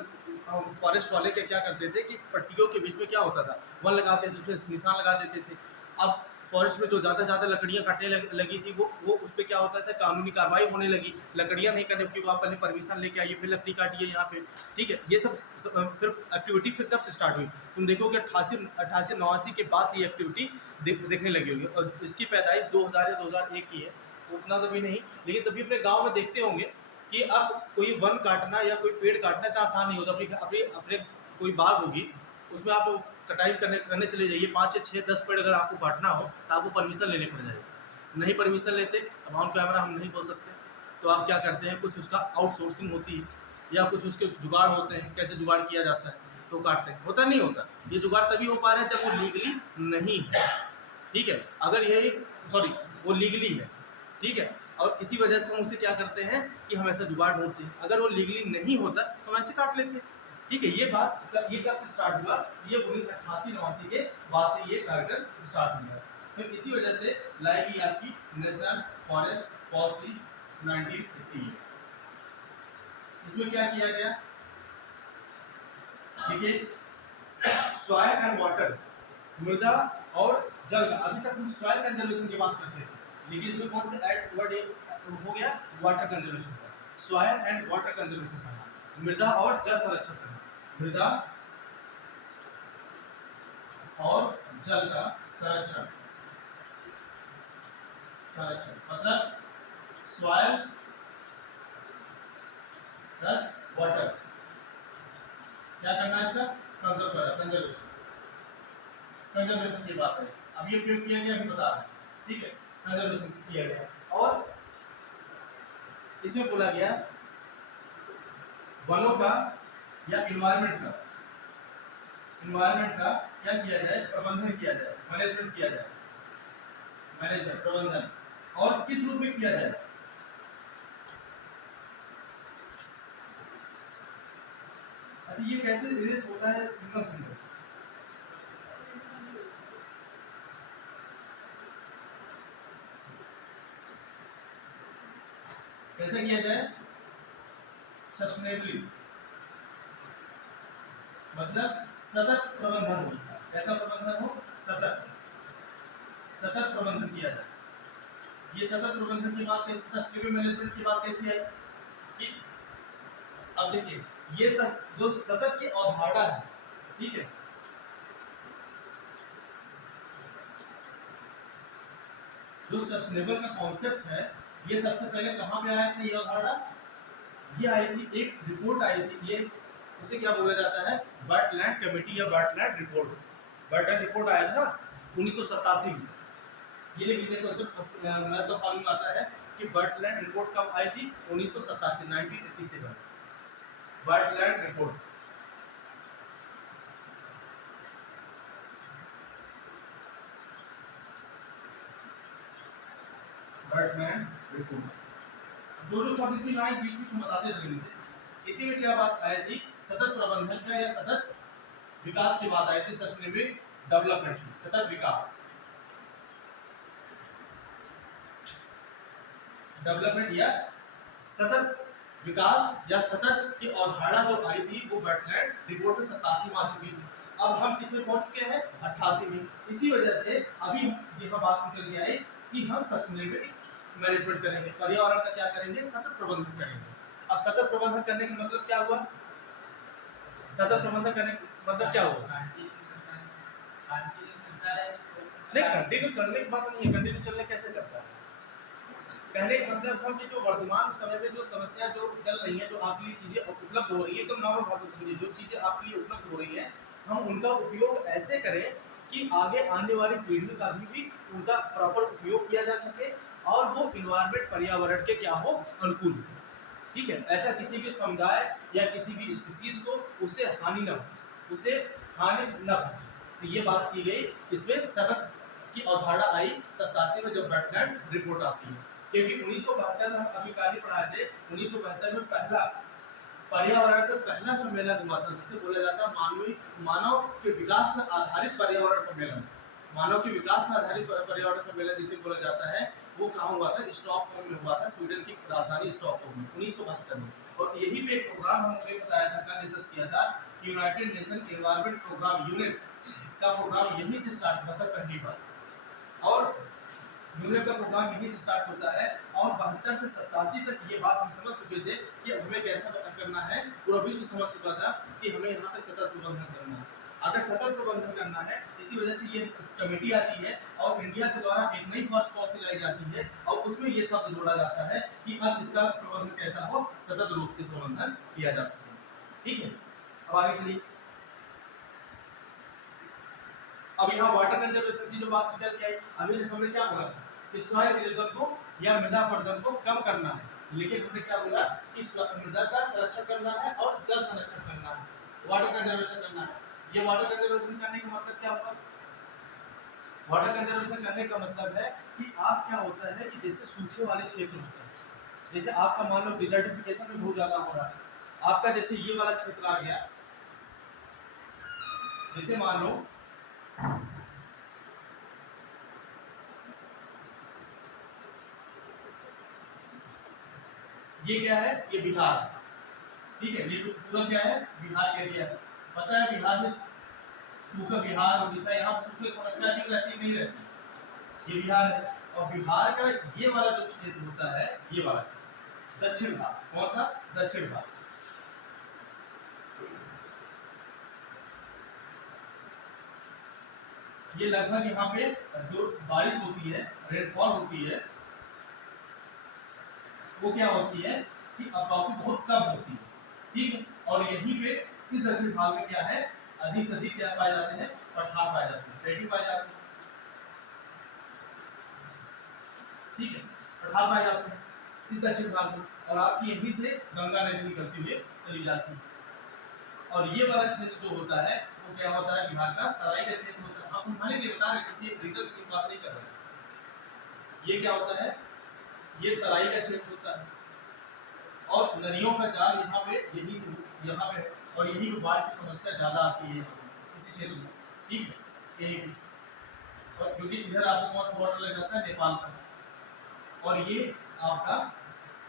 फॉरेस्ट वाले क्या करते थे कि पट्टियों के बीच में क्या होता था, वन लगाते थे, उसमें निशान लगा देते थे। अब फॉरेस्ट में जो ज्यादा लकड़ियां काटने लगी थी, वो उस पर क्या होता था, कानूनी कार्रवाई होने लगी। लकड़ियां नहीं काटने क्योंकि आप पहले परमिशन लेके आइए, फिर लकड़ी काटिए यहाँ पे, ठीक है। ये सब फिर एक्टिविटी फिर कब से स्टार्ट हुई, तुम देखोगे 88-89 के बाद ये एक्टिविटी देखने लगी होगी। और इसकी पैदाइश 2000 या 2001 की है, उतना तो भी नहीं, लेकिन तभी अपने गाँव में देखते होंगे कि अब कोई वन काटना या कोई पेड़ काटना इतना आसान नहीं होता। अपने कोई बाग होगी, उसमें आप कटाई करने चले जाइए, 5 या 6-10 पेड़ अगर आपको काटना हो तो आपको परमिशन लेने पड़ जाएगी। नहीं परमिशन लेते, अब ऑन कैमरा हम नहीं बोल सकते, तो आप क्या करते हैं, कुछ उसका आउटसोर्सिंग होती है या कुछ उसके जुगाड़ होते हैं, कैसे जुगाड़ किया जाता है तो काटते हैं। होता नहीं होता, ये जुगाड़ तभी हो पा रहा है जब वो लीगली नहीं है, ठीक है। अगर ये वो लीगली है, ठीक है, और इसी वजह से हम उसे क्या करते हैं कि हम ऐसा जुगाड़ ढूंढते हैं। अगर वो लीगली नहीं होता तो हम ऐसे काट लेते हैं, ठीक है। ये कब से स्टार्ट हुआ, ये 1988-89 के बाद से ये कार्यक्रम स्टार्ट हुआ। फिर इसी वजह से लाई गई आपकी नेशनल फॉरेस्ट पॉलिसी 1958। इसमें क्या किया गया, देखिए सॉइल एंड वाटर, मृदा और जल। अभी तक हम सॉइल कंजर्वेशन की बात करते थे, लेकिन इसमें कौन से ऐड वर्ड हो गया, वाटर कंजर्वेशन का। सॉइल एंड वाटर कंजर्वेशन करना, मृदा और जल संरक्षण करना, मृदा और जल का संरक्षण मतलब सॉइल प्लस वाटर, क्या करना है इसका, कंजर्व करना, कंजर्वेशन की बात है। अब ये क्यों किया गया अभी बता रहे हैं, ठीक है, कंजर्वेशन किया गया। और इसमें बोला गया वनों का या इन्वायरमेंट का क्या किया जाए, प्रबंधन किया जाए, मैनेजमेंट किया जाए, प्रबंधन, और किस रूप में किया जाए। अच्छा, ये कैसे इरेज होता है, सिंगल कैसे किया जाए, सस्टेनेबली, मतलब सतत प्रबंधन हो। कैसा प्रबंधन हो, सतत प्रबंधन किया जाए। ये सतत प्रबंधन की बात, सस्टेनेबल मैनेजमेंट की बात कैसी आई कि अब देखिए ये जो सतत की अवधारणा है, ठीक है, जो सस्टेनेबल का कॉन्सेप्ट है, ये सबसे पहले कहाँ पे आया था, ये अवधारणा ये आई थी, एक रिपोर्ट आई थी, ये उसे क्या बोला जाता है, बर्टलैंड कमेटी या बर्टलैंड रिपोर्ट। बर्टलैंड रिपोर्ट आया था ना 1987 में। ये लिख लीजिए, क्वेश्चन मैथ्स का फॉर्मूला आता है कि बर्टलैंड रिपोर्ट कब आई थी, 1987 बर्टलैंड रिपोर्ट। बर्टलैंड रिपोर्ट, जो शब्द इसी लाइन बीच बीच में बताते जल्दी से। इसी में क्या बात आई थी, सतत प्रबंधन का या सतत विकास की बात आई थी, सस्टेनेबल डेवलपमेंट की, सतत विकास, डेवलपमेंट या सतत विकास या सतत की अवधारणा जो आई थी वो बर्टलैंड रिपोर्ट में 87 में आ चुकी थी। अब हम किसमें पहुंच चुके हैं, 88 में। इसी वजह से अभी यह बात निकल के आई कि हम सस्टेनेबल मैनेजमेंट करेंगे, पर्यावरण का क्या करेंगे, सतत प्रबंधन करेंगे। अब सतत प्रबंधन करने का मतलब क्या हुआ, सतत प्रबंधन करने का मतलब क्या हुआ, कंटिन्यू चलता है नहीं, कंटिन्यू चलने की बात नहीं है, कंटिन्यू चलने कैसे चलता है? कहने का मतलब था कि जो वर्तमान समय में जो समस्या जो चल रही है, जो आपके लिए चीजें उपलब्ध हो रही है, तो नॉर्मल भाषा में समझिए, जो चीजें आपके लिए उपलब्ध हो रही है, हम उनका उपयोग ऐसे करें कि आगे आने वाली पीढ़ी का भी उनका प्रॉपर उपयोग किया जा सके और वो इन्वायरमेंट पर्यावरण के क्या हो, अनुकूल हो। ठीक है, ऐसा किसी भी समुदाय या किसी भी स्पीसीज को उससे हानि न हो, उसे हानि न पहुंचे। तो ये बात की गई, इसमें सतत की अवधारणा आई 87 में जब ब्रटलैंड रिपोर्ट आती है, क्योंकि 1972 में हम अभी कार्य पढ़ाए थे, 1972 में पहला पर्यावरण का पहला सम्मेलन हुआ था, जिसे बोला जाता है मानव के विकास पर आधारित पर्यावरण सम्मेलन। मानव के विकास पर आधारित पर्यावरण सम्मेलन जिसे बोला जाता है, वो कहाँ हुआ था? स्टॉकहोम में हुआ था, स्वीडन की राजधानी स्टॉकहोम में 1972 में। और यही पे एक प्रोग्राम हमने बताया था, कल डिस्कस किया था, United Nation Environment Programme unit का प्रोग्राम यहीं से स्टार्ट हुआ था पहली बार, और यूनिट का प्रोग्राम यहीं से स्टार्ट होता है। और 72 से 87 तक ये बात हम समझ चुके थे कि हमें कैसा करना है, पूरा विश्व समझ चुका था कि हमें यहाँ पे सतत प्रबंधन करना है। अगर सतत प्रबंधन करना है, इसी वजह से ये कमेटी आती है और इंडिया के द्वारा एक नई फॉरेस्ट पॉलिसी लाई जाती है, और उसमें ये शब्द जोड़ा जाता है कि अब इसका प्रबंधन कैसा हो, सतत रूप से प्रबंधन किया जा सके। ठीक है, अब आगे चलिए। अब यहाँ वाटर कंजर्वेशन की जो बात चल के आई, अभी तक हमने क्या बोला कि सॉइल इरोजन को या मृदा अपरदन को कम करना है, लेकिन हमने क्या बोला कि मृदा का संरक्षण करना है और जल संरक्षण करना है, वाटर कंजर्वेशन करना है। ये वाटर कंजर्वेशन करने का मतलब क्या होगा? वाटर कंजर्वेशन करने का मतलब है कि आप क्या होता है कि जैसे सूखे वाले क्षेत्र होते हैं, जैसे आपका मान लो डिजर्टिफिकेशन में बहुत ज्यादा हो रहा है, आपका जैसे ये वाला क्षेत्र आ गया, जैसे मान लो ये क्या है, ये बिहार, ठीक है, ये पूरा क्या है, बिहार एरिया है। पता है बिहार में सूखा, बिहार उड़ीसा यहाँ सूखे समस्या अधिक रहती नहीं रहती, ये बिहार है। और बिहार का ये वाला जो क्षेत्र होता है, ये वाला दक्षिण भाग, कौन सा? दक्षिण भाग। ये लगभग यहाँ पे जो बारिश होती है, रेनफॉल होती है, वो क्या होती है कि अप्रॉक्सिमेट बहुत कम होती है, ठीक है। और यहीं पे इस दक्षिण भाग में क्या है, अधिक से अधिक क्या पाए जाते हैं, पठार पाए जाते हैं, रेती पाए जाते हैं, ठीक है, पठार पाए जाते हैं इस दक्षिण भाग में। और आपकी यहीं से गंगा नदी निकलती हुई चली जाती है। और ये वाला क्षेत्र जो होता है वो क्या होता है, बिहार का तराई का क्षेत्र होता है। आप समझाने के लिए बता रहे, किसी रीजन की बात नहीं कर रहे। ये क्या होता है, ये तराई का क्षेत्र होता है, और नदियों का जाल यहाँ पे यही से यहाँ पे, और यही पे बाढ़ की समस्या ज्यादा आती है इसी क्षेत्र में, ठीक है, यही पे। और क्योंकि इधर आपका कौन सा बॉर्डर लग जाता है, नेपाल का, और ये आपका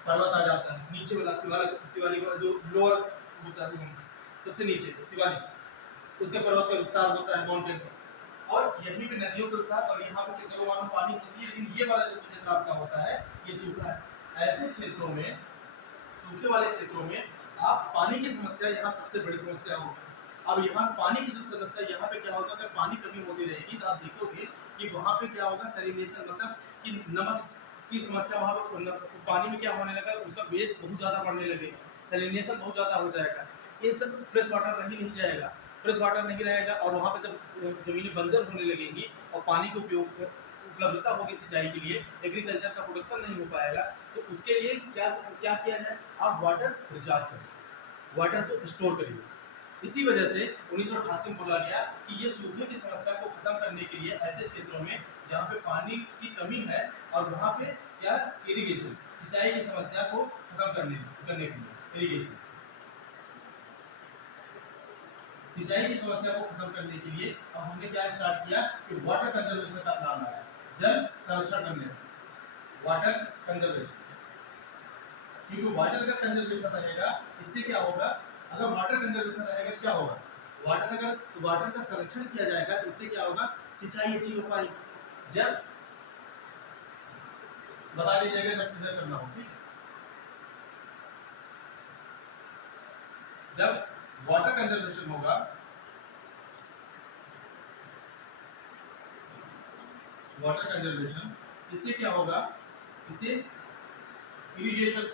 पर्वत आ जाता है नीचे वाला, शिवालिक वाला जो लोअर होता है, सबसे नीचे शिवालिक, उसके पर्वत का विस्तार होता है, माउंटेन का, और यहीं पे नदियों के विस्तार, और यहाँ पे कितने मानो पानी होती है। लेकिन ये वाला जो क्षेत्र आपका होता है, ये सूखा है। ऐसे क्षेत्रों में, सूखे वाले क्षेत्रों में आप पानी की समस्या यहाँ सबसे बड़ी समस्या होगी। अब यहाँ पानी की जो समस्या, यहाँ पे क्या होगा, अगर पानी कमी होती रहेगी तो आप देखोगे कि वहाँ पे क्या होगा, सैलिनेशन, मतलब कि नमक की समस्या, वहाँ पे पानी में क्या होने लगा, उसका बेस बहुत ज़्यादा बढ़ने लगेगा, सैलिनेशन बहुत ज़्यादा हो जाएगा, ये सब फ्रेश वाटर नहीं जाएगा, फ्रेश वाटर नहीं रहेगा, और वहाँ पे जब जमीनें बंजर होने लगेंगी और पानी के उपयोग उपलब्धता होगी सिंचाई के लिए, एग्रीकल्चर का प्रोडक्शन नहीं हो पाएगा, तो उसके लिए क्या क्या किया जाए, आप वाटर रिचार्ज करें, वाटर को स्टोर करिए। इसी वजह से 1988 में बोला गया कि ये सूखे की समस्या को खत्म करने के लिए ऐसे क्षेत्रों में जहाँ पे पानी की कमी है, और वहाँ पे क्या, इरिगेशन, सिंचाई की समस्या को खत्म करने के लिए इरिगेशन, सिंचाई की समस्या को खत्म करने के लिए अब हमने क्या स्टार्ट किया कि वाटर कंजर्वेशन का प्लान लाया, जल संरक्षण करने, वाटर कंजर्वेशन। क्योंकि वाटर का कंजर्वेशन रहेगा, इससे क्या होगा, अगर वाटर कंजर्वेशन रहेगा क्या होगा, वाटर का संरक्षण किया जाएगा, इससे क्या होगा, सिंचाई अच्छी हो पाएगी। जब बता दीजिएगा जब किधर करना हो, ठीक है। जब वाटर कंजर्वेशन होगा, वाटर कंजर्वेशन, इससे क्या होगा, इसे इरिगेशन,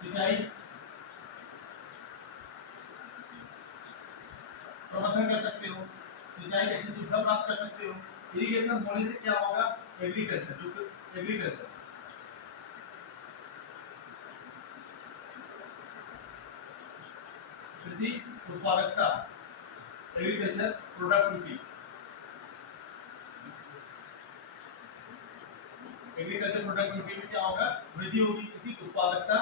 सिंचाई प्रबंधन कर सकते हो, सिंचाई की अच्छी सुविधा प्राप्त कर सकते हो। इरिगेशन होने से क्या होगा, एग्रीकल्चर, जो एग्रीकल्चर कृषि उत्पादकता, एग्रीकल्चर प्रोडक्टिविटी, एग्रीकल्चर प्रोडक्टिविटी में क्या होगा, वृद्धि होगी। कृषि उत्पादकता,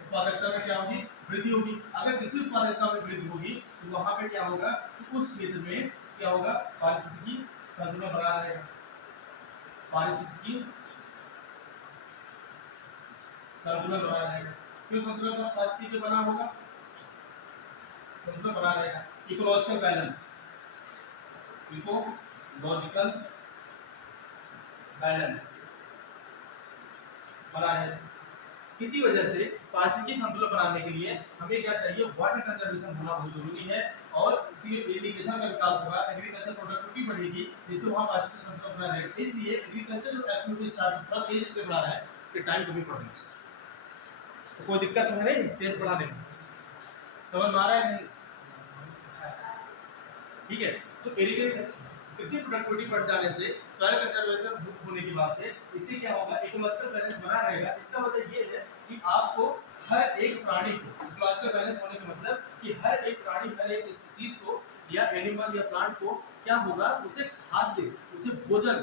उत्पादकता में क्या होगी, वृद्धि होगी। अगर कृषि उत्पादकता में वृद्धि होगी तो वहां पे क्या होगा, तो उस क्षेत्र में क्या होगा, पारिस्थितिकी संतुलन बना रहेगा, पारिस्थितिकी संतुलन बना रहेगा। क्यों संतुलन पारिस्थितिकी बना होगा, संतुलन बना रहेगा। इकोलॉजिकल बैलेंस, इकोलॉजिकल बैलेंस बना है। इसी वजह से पारिस्थितिकी संतुलन बनाने के लिए हमें क्या चाहिए, वाटर कंजर्वेशन होना बहुत जरूरी है। और इसी इरिगेशन का विकास होगा, एग्रीकल्चर प्रोडक्टिविटी बढ़ेगी, जिससे वहां पारिस्थितिकी संतुलन बना रहेगा। इसलिए एग्रीकल्चर जो एक्टिविटी स्टार्ट थोड़ा तेज इसलिए बढ़ा रहा है कि टाइम कमी पड़ रही है। तो कोई दिक्कत तो है नहीं तेज बढ़ाने में, समझ में आ रहा है नहीं, ठीक है। तो इरिगेशन कृषि प्रोडक्टिविटी बढ़ जाने से, सॉइल कंजर्वेशन होने की बात से, इससे क्या होगा, इकोलॉजिकल बैलेंस बना रहेगा। इसका मतलब ये है कि आपको हर एक प्राणी को, इकोलॉजिकल बैलेंस होने का मतलब कि हर एक प्राणी, हर एक स्पीशीज को या एनिमल या प्लांट को क्या होगा, उसे खाद्य, उसे भोजन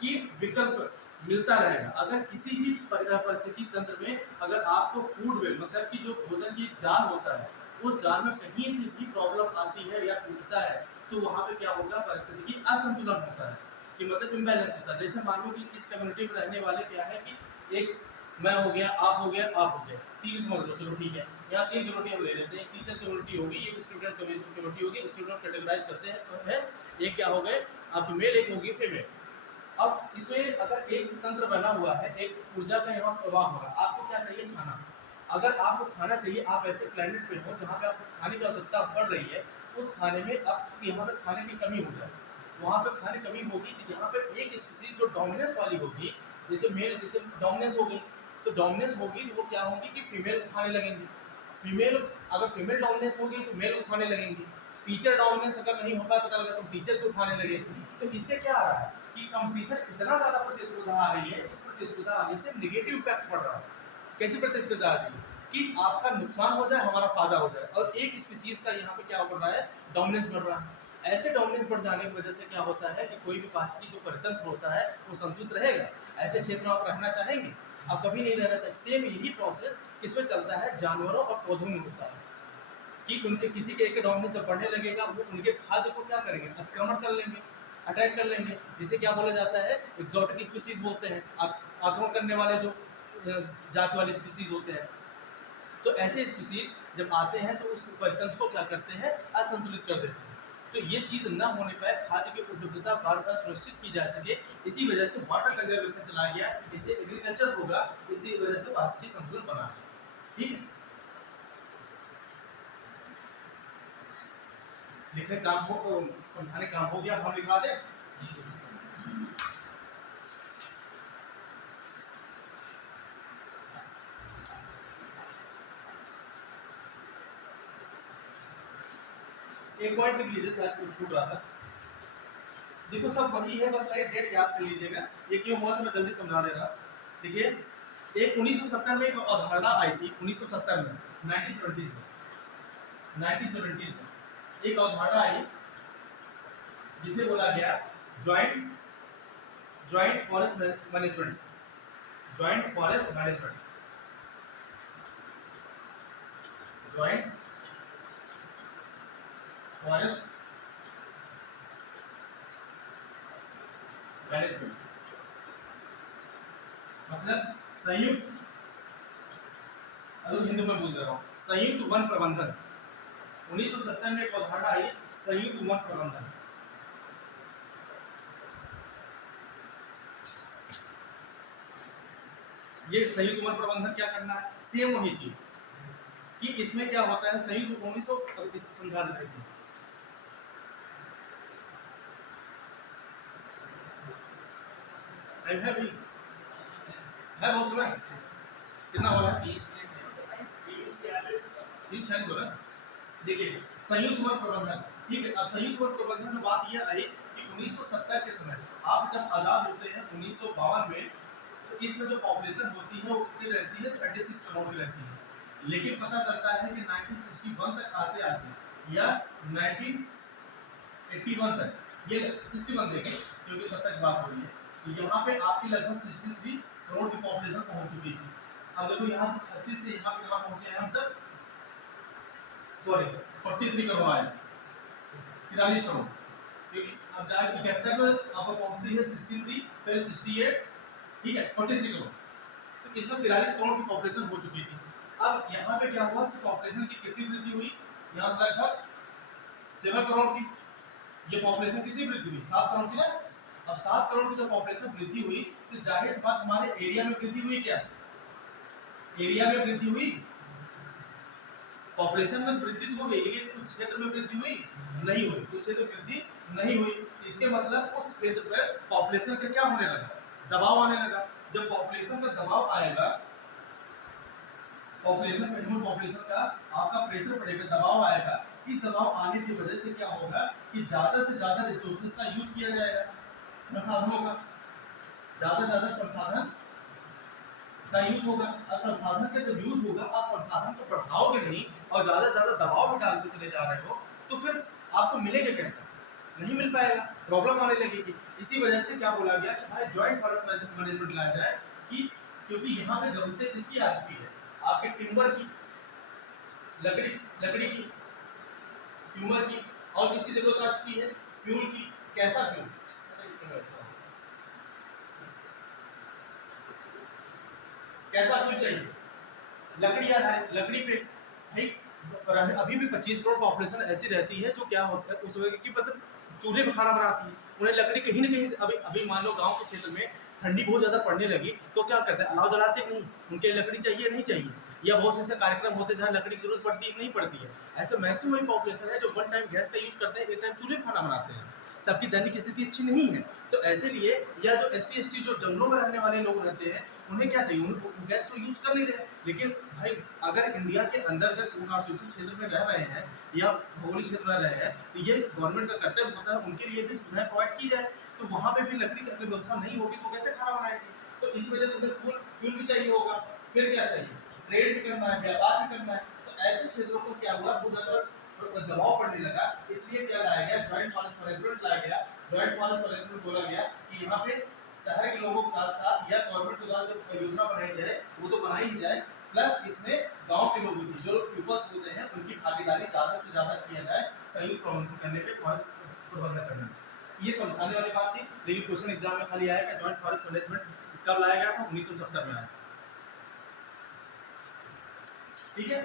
की विकल्प मिलता रहेगा। अगर किसी भी परिस्थिति तंत्र में अगर आपको फूड वेल मतलब कि जो भोजन की जाल होता है, उस जाल में कहीं से भी प्रॉब्लम आती है या टूटता है, तो वहां पे क्या होगा, परिस्थिति की असंतुलन होता है, कि मतलब इम्बैलेंस होता है। जैसे मान लो कि इस कम्युनिटी में रहने वाले क्या है कि एक मैं हो गया, आप हो गया, आप हो गया, तीन समझ लो, चलो ठीक है, यहाँ तीन कम्युनिटी हम ले लेते हैं। टीचर कम्युनिटी होगी, एक स्टूडेंट कम्युनिटी होगी, स्टूडेंट कैटेगराइज करते हैं तो है, एक क्या हो गए आपकी मेल, एक होगी फीमेल। अब इसमें अगर एक तंत्र बना हुआ है, एक ऊर्जा का यहाँ प्रवाह हो रहा है, आपको क्या चाहिए, खाना। अगर आपको खाना चाहिए, आप ऐसे प्लेनेट पे हो जहाँ पे आपको खाने की आवश्यकता पड़ रही है, उस खाने में अब यहाँ पे खाने की कमी हो जाए, वहाँ पे खाने की कमी होगी कि यहाँ पे एक स्पीसीज जो डोमिनेंस वाली होगी, जैसे मेल, जैसे डोमिनेंस हो गई, तो डोमिनेंस होगी तो वो क्या होगी कि फीमेल को खाने लगेंगी। फीमेल, अगर फीमेल डोमिनेंस होगी तो मेल को खाने लगेंगी। टीचर डोमिनेंस अगर नहीं हो पाया, पता लगा तो टीचर को खाने लगेगी। तो इससे क्या आ रहा है कि कंपटीशन इतना ज्यादा प्रतिस्पर्धा आ रही है, इस प्रतिस्पर्धा आने से नेगेटिव इम्पैक्ट पड़ रहा है। कैसी प्रतिस्पर्धा आ रही है कि आपका नुकसान हो जाए, हमारा फायदा हो जाए, और एक स्पीसीज का यहाँ पे क्या बढ़ रहा है, डोमिनेंस बढ़ रहा है। ऐसे डोमिनेंस बढ़ जाने की वजह से क्या होता है कि कोई भी पारिस्थितिकी जो परितंत्र होता है वो संतुलित रहेगा। ऐसे क्षेत्र में आप रहना चाहेंगे, आप कभी नहीं रहना चाहेंगे। सेम यही प्रोसेस किसमें चलता है, जानवरों और पौधों में होता है कि उनके किसी के एक डोमिनेंस से बढ़ने लगेगा, वो उनके खाद्य को क्या करेंगे, अतिक्रमण कर लेंगे, अटैक कर लेंगे, जिसे क्या बोला जाता है, एक्सोटिक स्पीसीज बोलते हैं, आक्रमण करने वाले जो जाति वाले स्पीसीज होते हैं। तो ऐसे स्पीसीज जब आते हैं तो उस परितंत्र को क्या करते हैं, असंतुलित कर देते हैं। तो ये चीज न होने पर खाद्य की उपलब्धता बार बार सुनिश्चित की जा सके, इसी वजह से वाटर कंजर्वेशन चला गया, इससे एग्रीकल्चर होगा, इसी वजह से पारिस्थितिकी संतुलन बना है। ठीक है, लिखने काम हो तो समझाने काम हो गया, हम लिखा दें। एक पॉइंट लिख लीजिए, शायद कुछ छूट रहा था। देखो सब वही है, बस एक डेट याद कर लीजिएगा, ये क्यों हुआ तो मैं जल्दी समझा दे रहा। देखिए, एक 1970 में एक अवधारणा आई थी, 1970 में, 1970 में एक अवधारणा आई जिसे बोला गया joint forest management, joint forest management, joint forest management मतलब संयुक्त, अगर हिंदी में बोल रहा हूँ, संयुक्त वन प्रबंधन। 1970 में एक अवधारणा आई, संयुक्त वन प्रबंधन। ये संयुक्त वन प्रबंधन क्या करना है, सेम वही चीज कि इसमें क्या होता है, संयुक्त भूमि से समझा देते हैं। है बहुत समय कितना हो रहा है, 30 हो रहा है। देखिए संयुक्त वन प्रबंधन, ठीक है। अब संयुक्त वन प्रबंधन में बात यह आई कि 1970 के समय आप जब आजाद होते हैं 1952 में, तो इसमें जो पॉपुलेशन होती है वो कितनी रहती है, 36 करोड़ की रहती है। लेकिन पता चलता है कि 1961 तक आते आते या 1981 तक, ये 61 देखिए क्योंकि 70 की बात हो रही है, तो यहाँ पे आपकी लगभग 63 करोड़ की पॉपुलेशन पहुंच चुकी थी। अब देखो यहाँ से 36 से यहाँ पे कहाँ पहुंचे हैं हम सब, सॉरी 43 करोड़ आए, 43 करोड़, क्योंकि अब जाए 71 में आपको पहुंचती है 63, फिर 68, ठीक है 43 करोड़, तो इसमें 43 करोड़ की पॉपुलेशन हो चुकी थी। अब यहाँ पे क्या हुआ कि पॉपुलेशन की कितनी वृद्धि हुई, यहाँ से लगभग 7 करोड़ की, ये पॉपुलेशन कितनी वृद्धि हुई, 7 करोड़ की ना। अब 7 करोड़ की जब पॉपुलेशन वृद्धि हुई तो जाहिर सी बात हमारे एरिया में वृद्धि हुई, क्या एरिया में वृद्धि हुई, पॉपुलेशन में वृद्धि तो हो गई लेकिन उस क्षेत्र में वृद्धि हुई नहीं हुई, उस क्षेत्र में वृद्धि नहीं हुई। इसके मतलब उस क्षेत्र पर पॉपुलेशन का क्या होने लगा, दबाव आने लगा। जब पॉपुलेशन का दबाव आएगा, पॉपुलेशन पर ह्यूमन पॉपुलेशन का आपका प्रेशर पड़ेगा, दबाव आएगा। इस दबाव आने की वजह से क्या होगा कि ज्यादा से ज्यादा रिसोर्सेज का यूज किया जाएगा, संसाधनों का ज्यादा से ज्यादा संसाधन का यूज होगा। अब संसाधन का जब यूज होगा, आप संसाधन को बढ़ाओगे नहीं और ज्यादा से ज्यादा दबाव भी डालते चले जा रहे हो, तो फिर आपको मिलेगा कैसा, नहीं मिल पाएगा, प्रॉब्लम आने लगेगी। इसी वजह से क्या बोला गया कि भाई जॉइंट फॉरेस्ट मैनेजमेंट लाया जाए, कि क्योंकि यहाँ पे जरूरतें किसकी आ चुकी है, आपके टिम्बर की, लकड़ी की, टिम्बर की, और किसकी जरूरत आ चुकी है, फ्यूल की। कैसा फ्यूल, कैसा फ्यूल चाहिए, लकड़ी आधारित, लकड़ी पे भाई अभी भी 25 करोड़ पॉपुलेशन ऐसी रहती है जो क्या होता है उस वक्त की, मतलब चूल्हे पे खाना बनाती है, उन्हें लकड़ी कहीं ना कहीं से, अभी अभी मान लो गांव के क्षेत्र में ठंडी बहुत ज्यादा पड़ने लगी तो क्या करते हैं, अलाव जलाते नहीं, उनके लकड़ी चाहिए नहीं चाहिए, या बहुत से ऐसे कार्यक्रम होते हैं जहाँ लकड़ी की जरूरत पड़ती है नहीं पड़ती है। ऐसे मैक्सिमम पॉपुलेशन है जो वन टाइम गैस का यूज करते हैं, एक टाइम चूल्हे खाना बनाते हैं, सबकी दैनिक स्थिति अच्छी नहीं है। तो ऐसे लिए या जो SC ST जो जंगलों में रहने वाले लोग रहते हैं, उन्हें क्या चाहिए, उन्हें गैस तो यूज कर नहीं रहे, लेकिन भाई अगर इंडिया के अंदर वो कॉन्स्टिट्यूशन क्षेत्र में रह रहे हैं या भौगोलिक क्षेत्र में रह रहे हैं, तो ये गवर्नमेंट का कर्तव्य होता है उनके लिए भी सुविधाएं प्रोवाइड की जाए। तो वहाँ पे भी लकड़ी की व्यवस्था नहीं होगी तो कैसे खाना बनाएंगे, तो इस वजह से उन्हें फ्यूल भी चाहिए होगा, फिर क्या चाहिए, ट्रेड भी करना है, व्यापार भी करना है। तो ऐसे क्षेत्रों को क्या हुआ, बहुत ज्यादा दबाव पड़ने लगा, इसलिए क्या लाया गया, ज्वाइंट फॉरेस्ट मैनेजमेंट लाया गया। ज्वाइंट फॉरेस्ट मैनेजमेंट बोला गया कि यहाँ पे शहर के लोगों के साथ साथ या गवर्नमेंट के द्वारा जो योजना बनाई जाए वो तो बनाई ही जाए, प्लस इसमें गांव के लोगों की जो पीपल्स होते हैं उनकी भागीदारी ज्यादा से ज्यादा किया जाए संयुक्त प्रबंधन करने पे, फॉरेस्ट प्रबंधन करने में। ये समझाने वाली बात थी, लेकिन क्वेश्चन एग्जाम में खाली आएगा ज्वाइंट फॉरेस्ट मैनेजमेंट कब लाया गया था, 1970 में आया, ठीक है।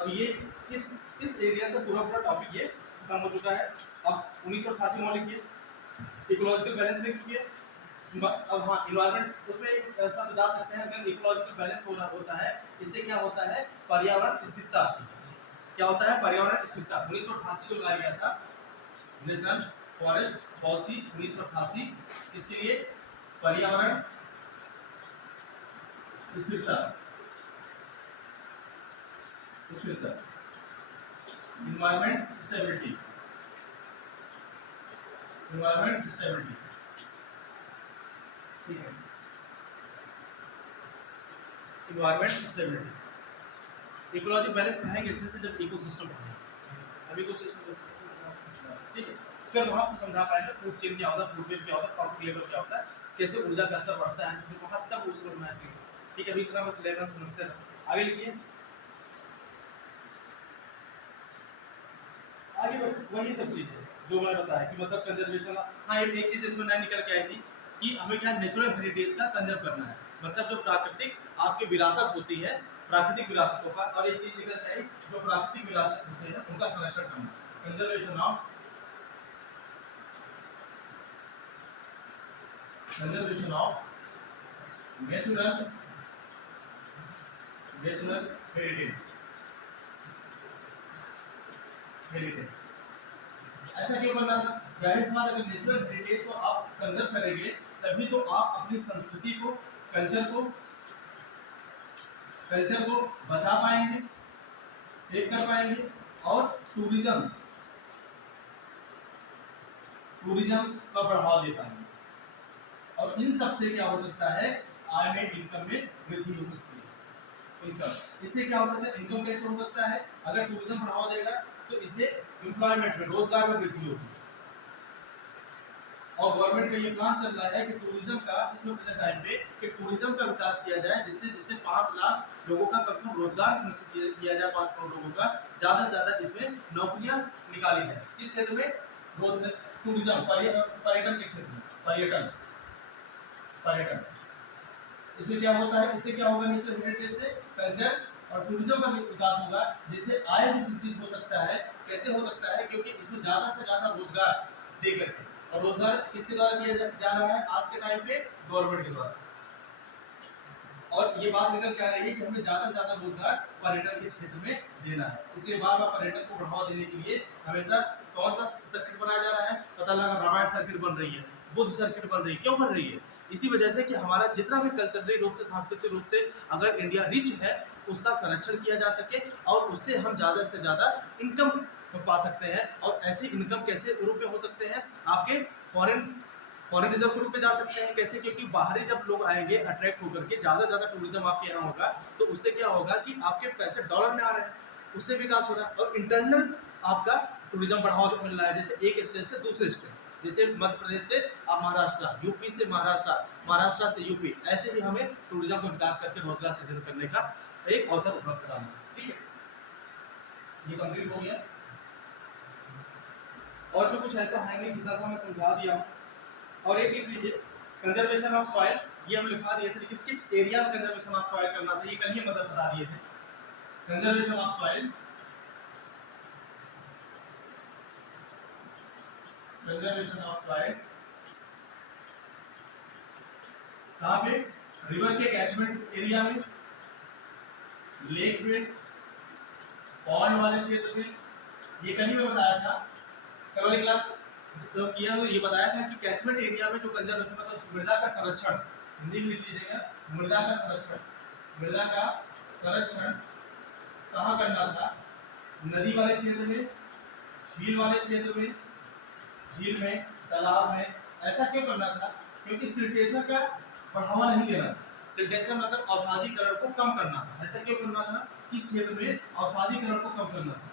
अब ये इस एरिया से पूरा टॉपिक ये खत्म हो चुका है। अब 1988 में लिखिए, इकोलॉजिकल बैलेंस लिख चुकी है। अब हाँ इन्वायरमेंट, उसमें एक शब्द डाल सकते हैं, अगर इकोलॉजिकल बैलेंस हो रहा होता है, इससे क्या होता है, पर्यावरण स्थिरता आती है। क्या होता है, पर्यावरण स्थिरता। 1988 जो लाया गया था नेशनल फॉरेस्ट पॉलिसी 1988, इसके लिए पर्यावरण स्थिरता, इन्वायरमेंट स्टेबिलिटी, इन्वायरमेंट स्टेबिलिटी, ठीक है, इन्वायरमेंट स्टेबिलिटी। इकोलॉजिकल बैलेंस पढ़ाएंगे अच्छे से जब इकोसिस्टम पढ़ाएंगे, अब इकोसिस्टम ठीक है, फिर वहाँ पर समझा पाएंगे फूड चेन क्या होता है, फूड वेब क्या होता है, क्रॉप लेवल क्या होता है, कैसे ऊर्जा का स्तर बढ़ता है, फिर वहाँ तक उस समझ में आएगी। ठीक है, अभी इतना बस लेवल समझते हैं, आगे लिखिए। आगे वही सब चीज़ है जो मैंने बताया कि मतलब कंजर्वेशन। हाँ एक चीज़ इसमें नई निकल के आई थी कि हमें क्या नेचुरल हेरिटेज का कंजर्व करना है, मतलब जो प्राकृतिक आपकी विरासत होती है, प्राकृतिक विरासतों का, और एक चीज़ निकल के आई जो प्राकृतिक विरासत होते हैं उनका संरक्षण करना, conservation of natural natural heritage, heritage ऐसा क्यों करना था? जाहिर सी बात, अगर नेचुरल हेरिटेज को आप कंजर्व करेंगे तभी तो आप अपनी संस्कृति को, कल्चर को बचा पाएंगे, सेव कर पाएंगे और टूरिज्म का बढ़ावा दे पाएंगे। और इन सब से क्या हो सकता है? आय में, इनकम में वृद्धि हो सकती है। इनकम, इससे क्या हो सकता है? इनकम कैसे हो सकता है? अगर टूरिज्म बढ़ावा देगा तो इससे एम्प्लॉयमेंट में, रोजगार में वृद्धि होगी। और गवर्नमेंट का ये प्लान चल रहा है कि टूरिज्म का इस टाइम पे कि टूरिज्म का विकास किया जाए, जिससे 5 लाख लोगों का कम से कम रोजगार सुनिश्चित किया जाए, 5 करोड़ लोगों का ज्यादा से ज्यादा इसमें नौकरियां निकाली जाए। इस क्षेत्र में टूरिज्म, पर्यटन के क्षेत्र में पर्यटन इसमें क्या होता है? इससे क्या होगा? नेचुरल हेरिटेज से कल्चर और टूरिज्म का भी विकास होगा, जिससे आय भी सृजित हो सकता है। कैसे हो सकता है? क्योंकि इसमें ज्यादा से ज्यादा रोजगार दे करके, और रोजगार किसके द्वारा दिया जा रहा है आज के टाइम पे? गवर्नमेंट के द्वारा। और ये बात निकल के आ रही है कि हमें ज्यादा से ज्यादा रोजगार पर्यटन के क्षेत्र में देना है। इसलिए बार बार पर्यटन को बढ़ावा देने के लिए हमेशा कौन सा सर्किट बनाया जा रहा है? पता लगा, रामायण सर्किट बन रही है, बुद्ध सर्किट बन रही है। क्यों बन रही है? इसी वजह से कि हमारा जितना भी कल्चरली रूप से, सांस्कृतिक रूप से अगर इंडिया रिच है, उसका संरक्षण किया जा सके और उससे हम ज़्यादा से ज़्यादा इनकम पा सकते हैं। और ऐसे इनकम कैसे रूप में हो सकते हैं? आपके फॉरेन रिजर्व के रूप में जा सकते हैं। कैसे? क्योंकि बाहरी जब लोग आएंगे अट्रैक्ट होकर के, ज़्यादा से ज़्यादा टूरिज्म आपके यहाँ होगा, तो उससे क्या होगा कि आपके पैसे डॉलर में आ रहे हैं, उससे विकास हो रहा है। और इंटरनल आपका टूरिज्म बढ़ावा मिल रहा है, जैसे एक स्टेट से दूसरे स्टेट, जैसे मध्य प्रदेश से आप महाराष्ट्र, यूपी से महाराष्ट्र, महाराष्ट्र से यूपी, ऐसे भी हमें टूरिज्म का विकास करके रोजगार सृजन करने का एक अवसर उपलब्ध कराना। ठीक है, ये कंप्लीट हो गया। और जो कुछ ऐसा है नहीं, जितना मैं समझा दिया हूँ। और एक लिख लीजिए, कंजर्वेशन ऑफ सॉइल, ये हम लिखा दिए थे, लेकिन किस एरिया में कंजर्वेशन ऑफ सॉइल करना था ये कल ही मतलब बता दिए थे। कंजर्वेशन ऑफ सॉइल, कहाँ पे? रिवर के कैचमेंट एरिया में, लेक में, पॉन्ड वाले क्षेत्र में। ये कल ही में बताया था, कल वाली क्लास तो किया हुआ, ये बताया था कि कैचमेंट एरिया में जो कंजर्वेशन मतलब मृदा का संरक्षण, हिंदी में लिख लीजिएगा, मृदा का संरक्षण कहाँ करना था? नदी वाले क्षेत्र में, झील वाले क्षेत्र में, झील में, तालाब में। ऐसा क्यों करना था? क्योंकि सिल्टेशन का बढ़ावा नहीं देना था। सिल्टेशन मतलब अवसादीकरण को कम करना था। ऐसा क्यों करना था? इस क्षेत्र में अवसादीकरण को कम करना था।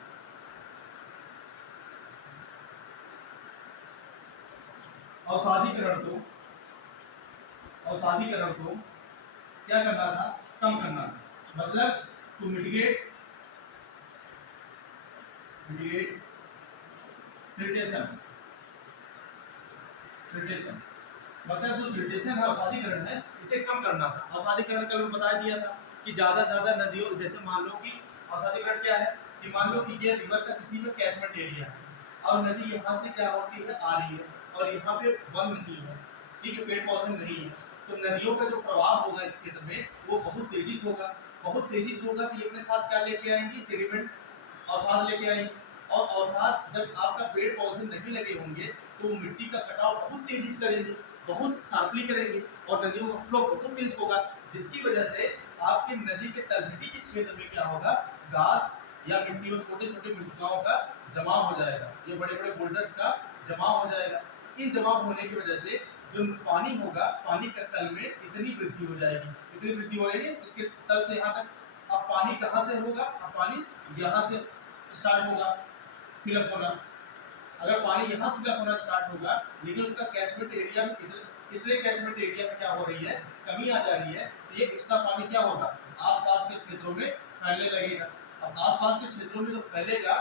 अवसादीकरण को क्या करना था? कम करना था। मतलब टू मिटिगेट सिल्टेशन, मतलब जो सिल्टेशन है, अवसादीकरण है, इसे कम करना था। अवसादीकरण कल मैं बता दिया था कि ज्यादा से ज्यादा नदियों, जैसे मान लो कि अवसादीकरण क्या है कि मान लो कि ये रिवर का किसी में कैचमेंट एरिया है और नदी यहाँ से क्या होती है? आ रही है, और यहाँ पे वन नहीं है, ठीक है, पेड़ पौधे नहीं है, तो नदियों का जो प्रवाह होगा इस क्षेत्र में वो बहुत तेजी से होगा। तो ये अपने साथ क्या लेके आएंगी? सेडिमेंट, अवसाद लेके आएंगे। और अवसाद जब आपका पेड़ पौधे नहीं लगे होंगे तो मिट्टी का कटाव बहुत तेजी से करेंगे, बहुत शार्पली करेंगे, और नदियों का फ्लो बहुत तेज होगा, जिसकी वजह से आपके नदी के तलहटी के क्षेत्र में क्या होगा? गाद या मिट्टी और छोटे छोटे मृतिकाओं का जमाव हो जाएगा, ये बड़े बड़े बोल्डर्स का जमाव हो जाएगा। इन जमाव होने की वजह से जो पानी होगा, पानी के तल में इतनी वृद्धि हो जाएगी, इसके तल से यहाँ तक। अब पानी कहाँ से होगा? अब पानी यहाँ से स्टार्ट होगा फिलअप होना। अगर पानी यहाँ से फिलअप होना स्टार्ट होगा, लेकिन उसका कैचमेंट एरिया में इतने कैचमेंट एरिया में क्या हो रही है? कमी आ जा रही है, तो ये एक्स्ट्रा पानी क्या होगा? आसपास के क्षेत्रों में फैलने लगेगा। अब आसपास के क्षेत्रों में जो फैलेगा,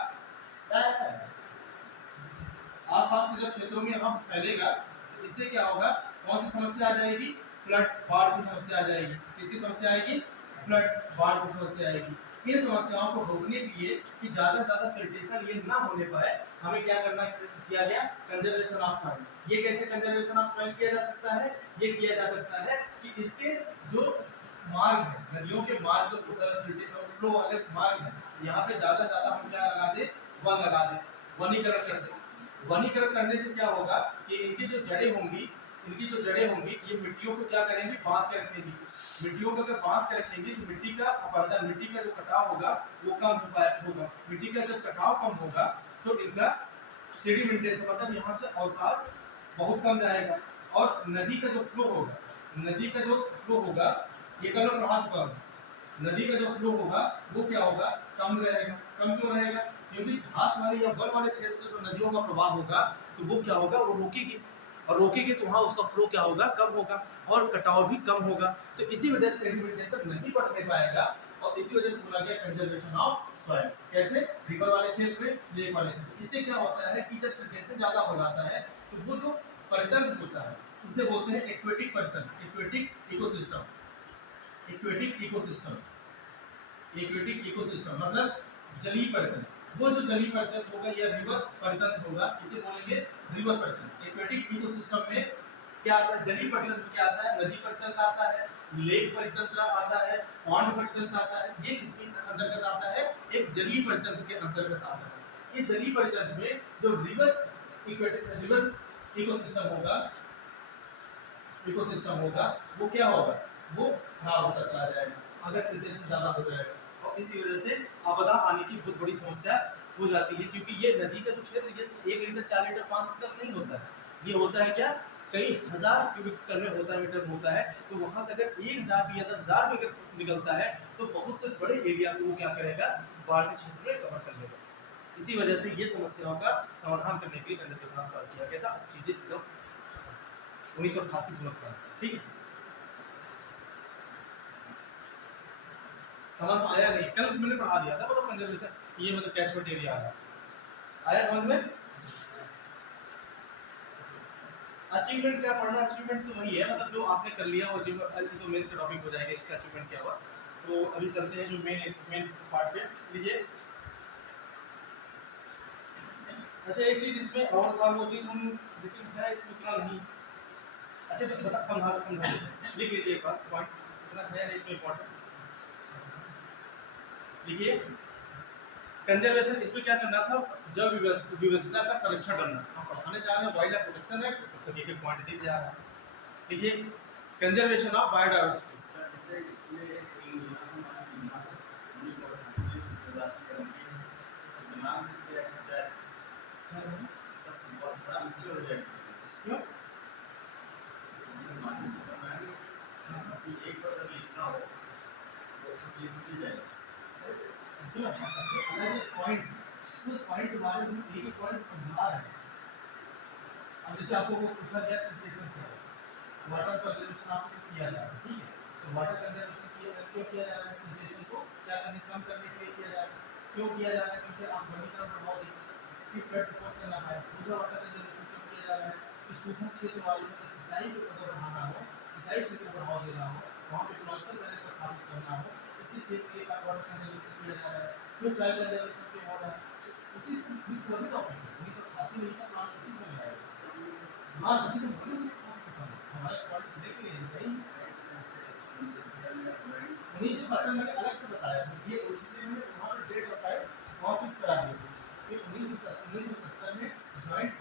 आसपास के जब क्षेत्रों में हम फैलेगा, तो इससे क्या होगा? कौन सी समस्या आ जाएगी? फ्लड, बाढ़ की समस्या आ जाएगी। किसकी समस्या आएगी? फ्लड, बाढ़ की समस्या आएगी। इन समस्याओं को रोकने के लिए कि ज्यादा से ज्यादा सिल्टेशन ये ना होने पाए, हमें क्या करना किया गया? Conservation of soil. ये कैसे कंजर्वेशन ऑफ सॉइल किया जा सकता है? ये किया जा सकता है कि इसके जो मार्ग है, नदियों के मार्ग जो फ्लो वाले मार्ग है, यहाँ पे ज्यादा हम क्या लगा दे, वन लगा दे, वनीकरण कर दे। वनीकरण करने से क्या होगा कि इनकी जो जड़ें होंगी, ये मिट्टियों को क्या करेंगी, बांध के रखेंगी। मिट्टियों को अगर बांध के रखेंगी तो मिट्टी का अपरदन, मिट्टी का जो कटाव होगा वो कम होगा। मिट्टी का जब कटाव कम होगा तो इनका सेडिमेंटेशन मतलब यहाँ से अवसाद बहुत कम जाएगा। और नदी का जो फ्लो होगा, ये कल मैं पढ़ा चुका हूँ, नदी का जो फ्लो होगा वो क्या होगा, कम रहेगा। कम क्यों रहेगा, क्योंकि घास वाले या वन वाले क्षेत्र से जो नदियों का प्रवाह होगा तो वो क्या होगा, वो रोकेगी, और रोकेगी तो वहाँ उसका फ्लो क्या होगा, कम होगा, और कटाव भी कम होगा। तो इसी वजह से सेडिमेंटेशन नहीं बढ़ नहीं पाएगा, और इसी वजह से बोला गया कंजर्वेशन ऑफ सॉइल। कैसे, रिवर वाले क्षेत्र में, लेक वाले क्षेत्र। इससे क्या होता है कि जब सेडिमेंटेशन ज्यादा हो जाता है तो वो जो परितंत्र होता है उसे बोलते हैं एक्वेटिक परितंत्र, एक्वेटिक इकोसिस्टम। एक्वेटिक इकोसिस्टम मतलब जलीय परितंत्र। वो जो जलीय परितंत्र होगा या रिवर परितंत्र होगा, इसे बोलेंगे रिवर परितंत्र। एक्वेटिक इकोसिस्टम में क्या आता है, जलीय परितंत्र क्या आता है, नदी परितंत्र आता है, लेक परितंत्र आता है, पॉन्ड परितंत्र आता है। ये किसके अंतर्गत आता है, एक जलीय परितंत्र के अंतर्गत आता है। इस जलीय परितंत्र में जो रिवर इकोसिस्टम होगा वो क्या होगा, वो खराब होता चला जाएगा अगर सिंथेसिस ज्यादा हो जाएगा। और इसी वजह से आपदा आने की बहुत बड़ी समस्या हो जाती है, क्योंकि ये नदी का जो क्षेत्र ये 1 लीटर 4 लीटर 5 लीटर नहीं होता है, ये होता है क्या, कई हजार क्यूबिक मीटर होता है। तो वहां से अगर 1000 भी या 10,000 भी अगर निकलता है तो बहुत से बड़े एरिया को वो क्या करेगा, बाढ़ के क्षेत्र में कवर कर लेगा। इसी वजह से ये समस्याओं का समाधान करने के लिए कंजर्वेशन स्टार्ट किया गया था। चीजें एकदम 1988 में था, ठीक है। समझ आया नहीं, कल मैंने पढ़ा दिया था, मतलब कंजर्वेशन ये मतलब कैचमेंट एरिया आया समझ में। अचीवमेंट क्या पढ़ना, अचीवमेंट तो वही है, मतलब जो आपने कर लिया वो अचीवमेंट तो मेंस का टॉपिक हो जाएगा, इसका अचीवमेंट क्या हुआ। तो अभी चलते हैं जो मेन पार्ट पे। लीजिए, अच्छा एक चीज इसमें और था, वो चीज हम लेकिन है इसमें उतना नहीं। अच्छा बता, समझा लिख लीजिए एक बार पॉइंट, इतना है नहीं इसमें इम्पोर्टेंट। लिखिए, कंजर्वेशन इसमें क्या करना था, जब विविधता का संरक्षण करना। हम पढ़ाने जा रहे हैं वाइल्ड लाइफ प्रोटेक्शन एक्ट, तो एक पॉइंट दिख जा रहा है। देखिए, कंजर्वेशन ऑफ बायोडायवर्सिटी। पॉइंट के बारे में एक पॉइंट समझा रहे हैं। अब जैसे आपको वो पूछा गया सिंथेसिस क्या है, वाटर कंजर्वेशन आपको किया जा रहा है, ठीक है। तो वाटर कंजर्वेशन क्यों किया जा रहा है, सिंथेसिस को क्या करने, कम करने के लिए किया जा रहा है। क्यों किया जा रहा है, क्योंकि आप वनीकरण प्रभाव देखिए कि फ्लड रिस्पॉन्स करना है। दूसरा वाटर कंजर्वेशन क्यों किया जा रहा है कि सूखा क्षेत्र वाले में सिंचाई को अगर बढ़ाना हो, सिंचाई क्षेत्र को बढ़ावा देना हो, वहाँ पे इकोलॉजिकल बैलेंस स्थापित करना हो, इसके क्षेत्र के लिए वाटर कंजर्वेशन किया जा रहा है। फिर सॉइल कंजर्वेशन क्यों हो रहा है, उसी से मिक्स होने का टॉपिक है। 1988 में इसका प्लान इसी में आया। हाँ तभी तो बोले हमारे पॉइंट देख लिए भाई। 1970 में अलग से बताया, ये ओरिजिनल में वहाँ पे डेट बताए, वहाँ फिक्स करा दिए। फिर 1970 में जॉइंट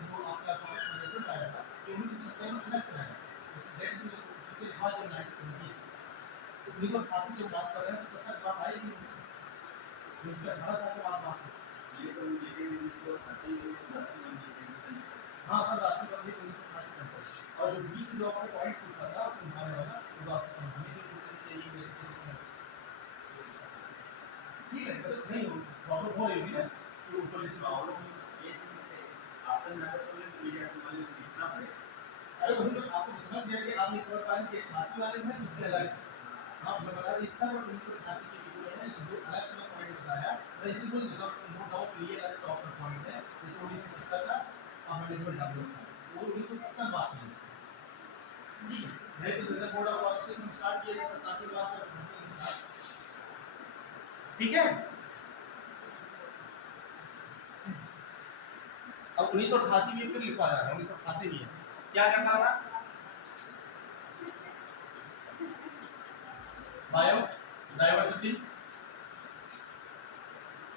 जो आपका फॉरेस्ट मैनेजमेंट आया था, ये 1970 में अलग से आया। डेट में उससे लिखा जो 1970 1988 की बात कर रहे हैं, तो 70 बात आई नहीं, 18 साल के बाद बात। ये सब लेकिन 1980 में हाँ सर, राष्ट्रीय बंदी 1988 और जो 20 लोगों ने पॉइंट पूछा था समझाने वाला, वो आपको समझाने के लिए ये कैसे ठीक है, मतलब नहीं हो प्रॉब्लम हो रही होगी ना, तो ऊपर नीचे प्रॉब्लम ये चीज से आपने नगर को मीडिया को वाले लिखना पड़ेगा। अरे वही तो आपको समझ गया कि आप इस बार पानी के खासी वाले में दूसरे अलग आप बता दी, इस सब 1988 की वीडियो है जो अलग अलग पॉइंट बताया, तो इसी को नो डाउट लिए अलग टॉप पॉइंट है, जैसे 1970 का मैनेजमेंट डाउनलोड था, वो 1970 बात है। ठीक है, नहीं तो central board of education start किया था 87 के बाद से। ठीक है, अब 1988 में फिर लिखा जा रहा है, 1988 में क्या करना था, बायोडाइवर्सिटी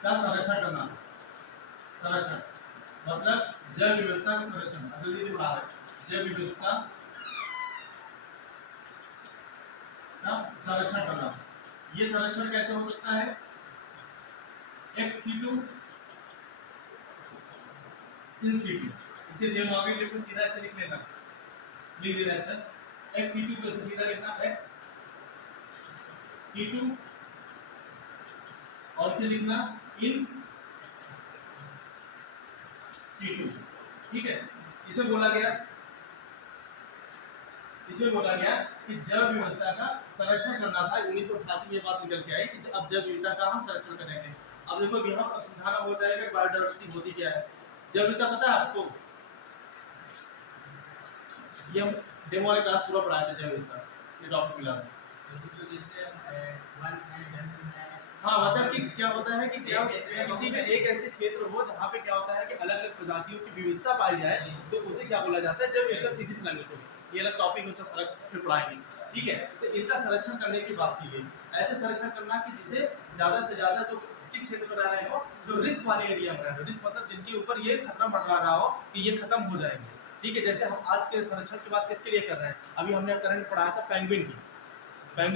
का संरक्षण करना। संरक्षण मतलब जैव विविधता का संरक्षण, जल्दी बढ़ा है, जैव विविधता का संरक्षण करना। ये संरक्षण कैसे हो सकता है? ex situ in situ, इसे दिमाग में लिखो, सीधा ऐसे लिख लेना, लिख देना। अच्छा ex situ को सीधा लिखना ex situ और इसे लिखना in situ, ठीक है। इसमें बोला गया कि जैव विविधता का संरक्षण करना था। 1988 में ये बात निकल के आई कि अब जैव विविधता का हम संरक्षण करेंगे। अब देखो यहाँ पर समझाना हो जाएगा बायोडायवर्सिटी होती क्या है। जैव विविधता पता है आपको? ये हम डेमो वाले क्लास पूरा पढ़ाए थे जैव विविधता, ये टॉपिक मिला है। हाँ मतलब कि क्या होता है कि क्या किसी में एक ऐसे क्षेत्र हो जहाँ पे क्या होता है कि अलग अलग प्रजातियों की विविधता पाई जाए, तो उसे क्या बोला जाता है? जैव विविधता। सीधी सी लैंग्वेज होगी, ये अलग टॉपिक में सब अलग फिर पढ़ाएंगे, ठीक है। तो इसका संरक्षण करने की बात की गई। ऐसे संरक्षण करना कि जिसे ज्यादा से ज्यादा जो किस क्षेत्र में रह रहे हो, जो रिस्क वाले एरिया में रह रहे हो, रिस्क मतलब जिनके ऊपर ये खतरा मंडरा रहा हो कि ये खत्म हो जाएंगे, ठीक है। जैसे हम आज के संरक्षण की बात किसके लिए कर रहे हैं? अभी हमने करंट पढ़ाया था पेंगुइन की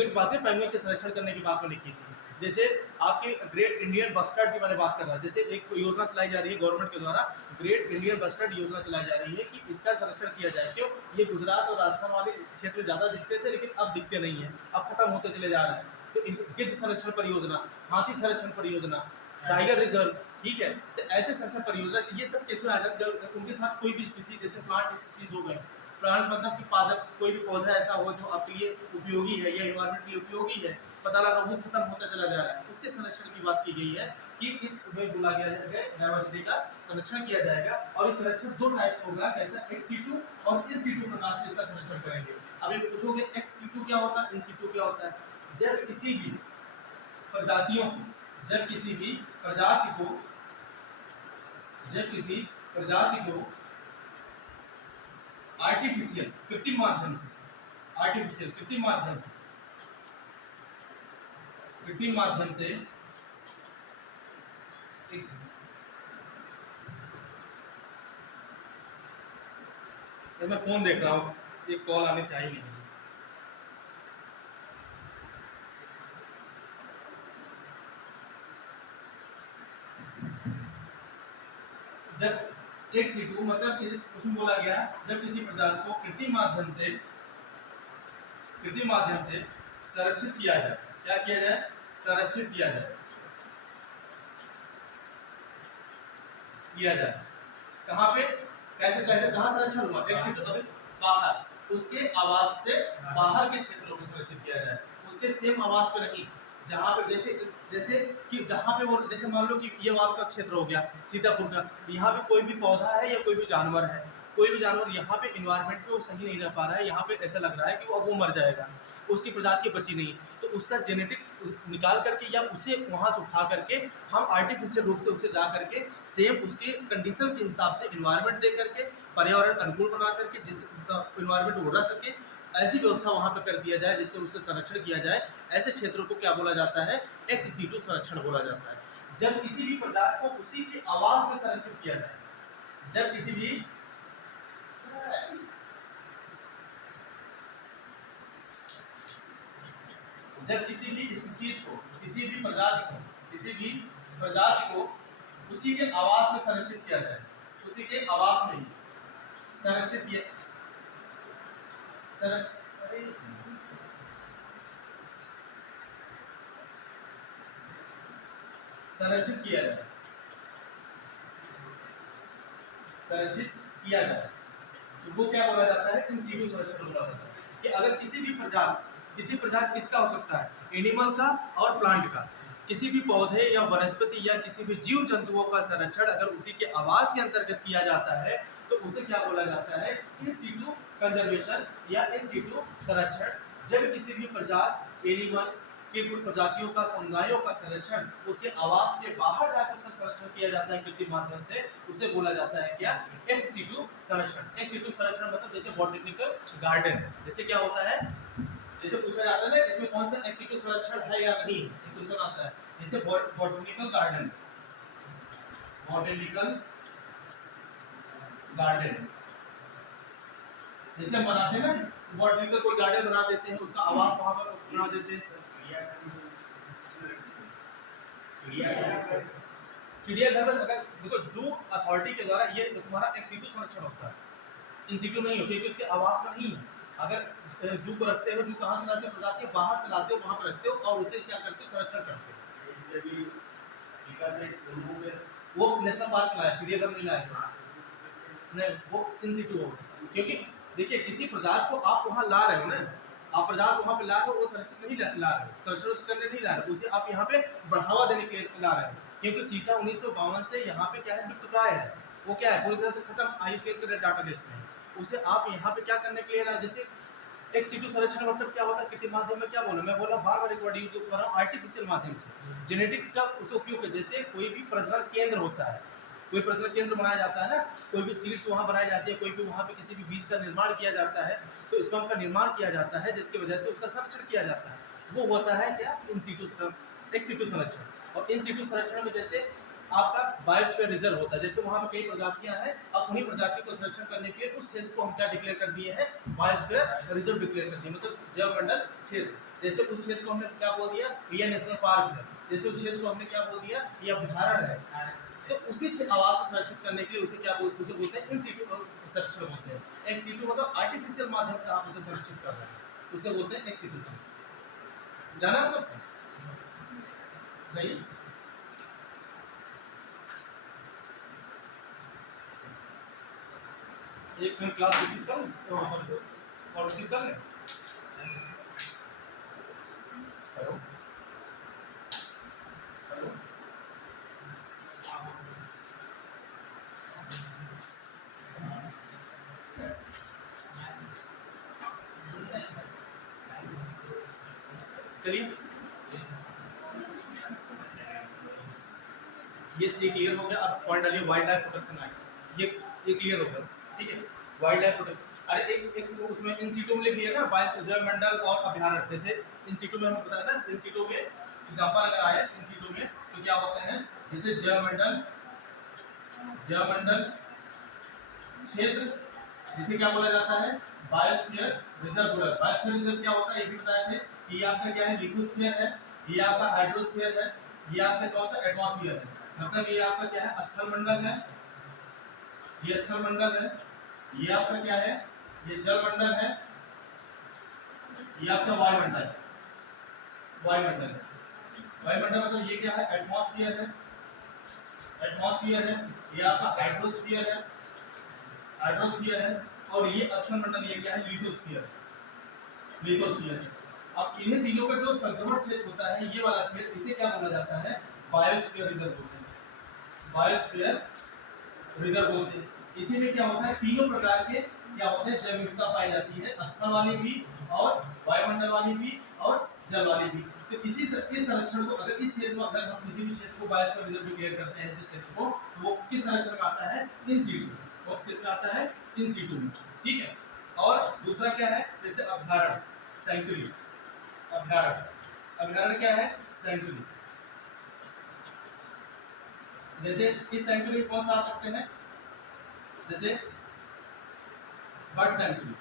बात है, पेंगुइन के संरक्षण करने की बात मैंने की थी। जैसे आपकी ग्रेट इंडियन बस्टर्ड की मैंने बात कर रहा हूँ। जैसे एक योजना चलाई जा रही है गवर्नमेंट के द्वारा, ग्रेट इंडियन बस्टर्ड योजना चलाई जा रही है कि इसका संरक्षण किया जाए। क्यों? ये गुजरात और राजस्थान वाले क्षेत्र ज्यादा दिखते थे, लेकिन अब दिखते नहीं है, अब खत्म होते चले जा रहे हैं। तो गिद्ध संरक्षण परियोजना, हाथी संरक्षण परियोजना, टाइगर रिजर्व, ठीक है। तो ऐसे संरक्षण परियोजना ये सब कैसे आ जाते जब उनके साथ कोई भी स्पीसीज, जैसे प्लांट स्पीसीज हो गए, प्लांट मतलब कि पादप, कोई भी पौधा ऐसा हो जो आपके लिए उपयोगी है या एनवायरनमेंट के लिए उपयोगी है, पता लगा वो खत्म होता चला जा रहा है, उसके संरक्षण की बात की गई है कि इस में बोला गया है डायवर्सिटी का संरक्षण किया जाएगा। और इस संरक्षण दो टाइप्स होगा, कैसा? एक्स सीटू और इन सीटू प्रकार से इसका संरक्षण करेंगे। अब ये पूछोगे एक्स सीटू क्या होता है, इन सीटू क्या होता है? जब किसी भी प्रजातियों को, जब किसी प्रजाति को आर्टिफिशियल कृत्रिम माध्यम से एक सेकंड, मैं फोन देख रहा हूँ, एक कॉल आने चाहिए नहीं। जब एक सीटू मतलब कि उसमें बोला गया जब किसी प्रजाति को कृत्रिम माध्यम से संरक्षित किया जाए, क्या किया जाए? संरक्षित किया जाए। कहाँ पे, कैसे कहाँ संरक्षण हुआ? एक सीटू अभी बाहर, उसके आवास से बाहर के क्षेत्रों में संरक्षित किया जाए, उसके सेम आवास पे नहीं। जहाँ पे जैसे कि जहाँ पे वो, जैसे मान लो कि ये आपका क्षेत्र हो गया सीतापुर का, यहाँ पे कोई भी पौधा है या कोई भी जानवर है, यहाँ पे इन्वायरमेंट पे वो सही नहीं रह पा रहा है, यहाँ पे ऐसा लग रहा है कि वो मर जाएगा, उसकी प्रजाति बची नहीं, तो उसका जेनेटिक निकाल करके या उसे वहाँ से उठा करके हम आर्टिफिशियल रूप से उसे जा करके सेम उसके कंडीशन के हिसाब से इन्वायरमेंट दे करके, पर्यावरण अनुकूल बना करके, जिस इन्वायरमेंट में रह सके, ऐसी व्यवस्था वहाँ पर कर दिया जाए जिससे उससे संरक्षण किया जाए। ऐसे क्षेत्रों को क्या बोला जाता है? एक्स सीटू संरक्षण बोला जाता है। जब किसी भी प्रजाति को उसी के आवास में संरक्षित किया जाए, जब किसी भी स्पीशीज को, किसी भी प्रजाति को उसी के आवास में संरक्षित किया जाए, उसी के आवास में संरक्षित किया जाए, तो वो क्या बोला जाता है? इन सीटू संरक्षण बोला जाता है। कि अगर किसी प्रजाति किसका हो सकता है? एनिमल का और प्लांट का, किसी भी पौधे या वनस्पति या किसी भी जीव जंतुओं का संरक्षण अगर उसी के आवास के अंतर्गत किया जाता है, तो उसे क्या बोला जाता है? इन सीटू कंजर्वेशन या इन सीटू संरक्षण। जब किसी भी प्रजाति, एनिमल की प्रजातियों का, समुदायों का संरक्षण उसके आवास के बाहर जाकर उसका संरक्षण किया जाता है कृत्रिम माध्यम से, उसे बोला जाता है क्या? एक्स सीटू संरक्षण। एक्स सीटू संरक्षण मतलब जैसे बॉटनिकल गार्डन, जैसे क्या होता है? जैसे पूछा जाता है ना इसमें कौन सा ex situ संरक्षण है या नहीं, ये क्वेश्चन आता है। जैसे बॉटनिकल गार्डन जैसे हम बनाते हैं ना बॉटनिकल कोई गार्डन बना देते हैं, उसका आवास वहां पर बना देते हैं। चिड़ियाघर में अगर देखो जू अथॉरिटी के द्वारा ये तुम्हारा ex situ संरक्षण होता है, इन situ नहीं होता क्योंकि उसके आवास में नहीं है। अगर जू को रखते हो, जू कहाँ चलाते हो, प्रजाति बाहर चलाते हो, वहां पर रखते हो और उसे क्या करते हो, संरक्षण करते हो। इससे भी विकास है उनको में वो नेशनल पार्क लाया, चिड़ियाघर नहीं लाया नहीं, वो इन situ हो, क्योंकि देखिए किसी प्रजाति को आप वहां ला रहे हो ना, आप प्रजाति वहां पे ला रहे हो, वो संरक्षित नहीं ला रहे हो, संरक्षण उसे करने नहीं ला रहे हो, उसे आप यहाँ पे बढ़ावा देने के लिए ला रहे हो। क्योंकि चीता 1952 से यहाँ पे क्या है, लुप्तप्राय है, वो क्या है पूरी तरह से खत्म IUCN के डाटा लिस्ट में। उसे आप यहाँ पे क्या करने के लिए ला, जैसे ex situ संरक्षण मतलब क्या होता है, कृत्रिम माध्यम में क्या बोला मैं बोला बार-बार एक वर्ड यूज कर रहा हूँ, आर्टिफिशियल माध्यम से जेनेटिक का उसे उपयोग कर, जैसे कोई भी प्रजनन केंद्र होता है, कोई प्रजनन केंद्र बनाया जाता है ना, कोई भी सीड्स वहाँ बनाई जाती है, कोई भी वहाँ पे किसी भी बीज का निर्माण किया जाता है, तो स्पर्म का निर्माण किया जाता है जिसकी वजह से उसका संरक्षण किया जाता है, वो होता है क्या इन situ ex situ संरक्षण। और इन situ संरक्षण में जैसे आपका बायोस्फीयर रिजर्व होता है, जैसे वहाँ पे कई प्रजातियां हैं, अब उन्हीं प्रजातियों को संरक्षण करने के लिए उस क्षेत्र को हम क्या डिक्लेयर कर दिए हैं, बायोस्फीयर रिजर्व डिक्लेयर कर दिए, मतलब जैवमंडल क्षेत्र। जैसे उस क्षेत्र को हमने क्या बोल दिया, ये नेशनल पार्क है, जैसे उस क्षेत्र को हमने क्या बोल दिया, ये अभ्यारण्य है। तो उसी आवास को संरक्षित करने के लिए उसे क्या बोलते हैं, इन situ संरक्षण बोलते हैं। ex situ मतलब आर्टिफिशियल माध्यम से आप उसे संरक्षित कर रहे हैं, उसे बोलते हैं ex situ संरक्षण। जाना आप सबको नहीं? एक समय क्लास रिसीव कर और रिसीव कर ले करो करो चलिए ये क्लियर हो गया। अब पॉइंट डालिए वाइल्ड लाइफ प्रोटेक्शन एक्ट, ये क्लियर हो गया, ठीक है। वाइल्ड लाइफ प्रोटेक्शन, अरे एक उसमें इन situ में लिख लिया ना, जैवमंडल और अभ्यारण्य। जैसे इन situ में हमें बताया ना, इन situ में एग्जांपल अगर आए इन situ में तो क्या होते हैं, जैसे जैवमंडल क्षेत्र, जिसे क्या बोला जाता है, बायोस्फीयर रिजर्व। बायोस्फीयर रिजर्व क्या होता है ये भी बताए थे कि ये आपका क्या है, लिथोस्फीयर है, ये आपका हाइड्रोस्फीयर है, ये आपका कौन सा एटमॉस्फेयर है, मतलब ये आपका क्या है, स्थलमंडल है, ये स्थलमंडल है, ये आपका क्या है, ये जलमंडल है, ये आपका वायुमंडल है। वायुमंडल मतलब ये क्या है, एटमॉस्फेयर है, ये आपका हाइड्रोस्फीयर है, और ये स्थलमंडल ये क्या है, लिथोस्फीयर। अब इन्हीं तीनों का जो संक्रमण क्षेत्र होता है, ये वाला क्षेत्र, इसे क्या बोला जाता है, बायोस्फीयर रिजर्व बोलते हैं। बायोस्फीयर रिजर्व बोलते हैं। इसी में क्या होता है, तीनों प्रकार के क्या होते हैं, जैव विविधता पाई जाती है, स्थल वाली भी और वायुमंडल वाली भी और जल वाली भी। तो इस संरक्षण को अगर इस क्षेत्र को अगर हम किसी भी क्षेत्र को बायोस्फीयर रिजर्व डिक्लेयर करते हैं, इस क्षेत्र को, तो वो किस संरक्षण में आता है, इन situ। वो किस में आता है, इन situ में, ठीक है। और दूसरा क्या है, जैसे अभ्यारण्य, सेंचुरी। अभ्यारण्य क्या है, सेंचुरी। जैसे इस सेंचुरी में कौन सा आ सकते हैं, जैसे बर्ड सेंचुरी,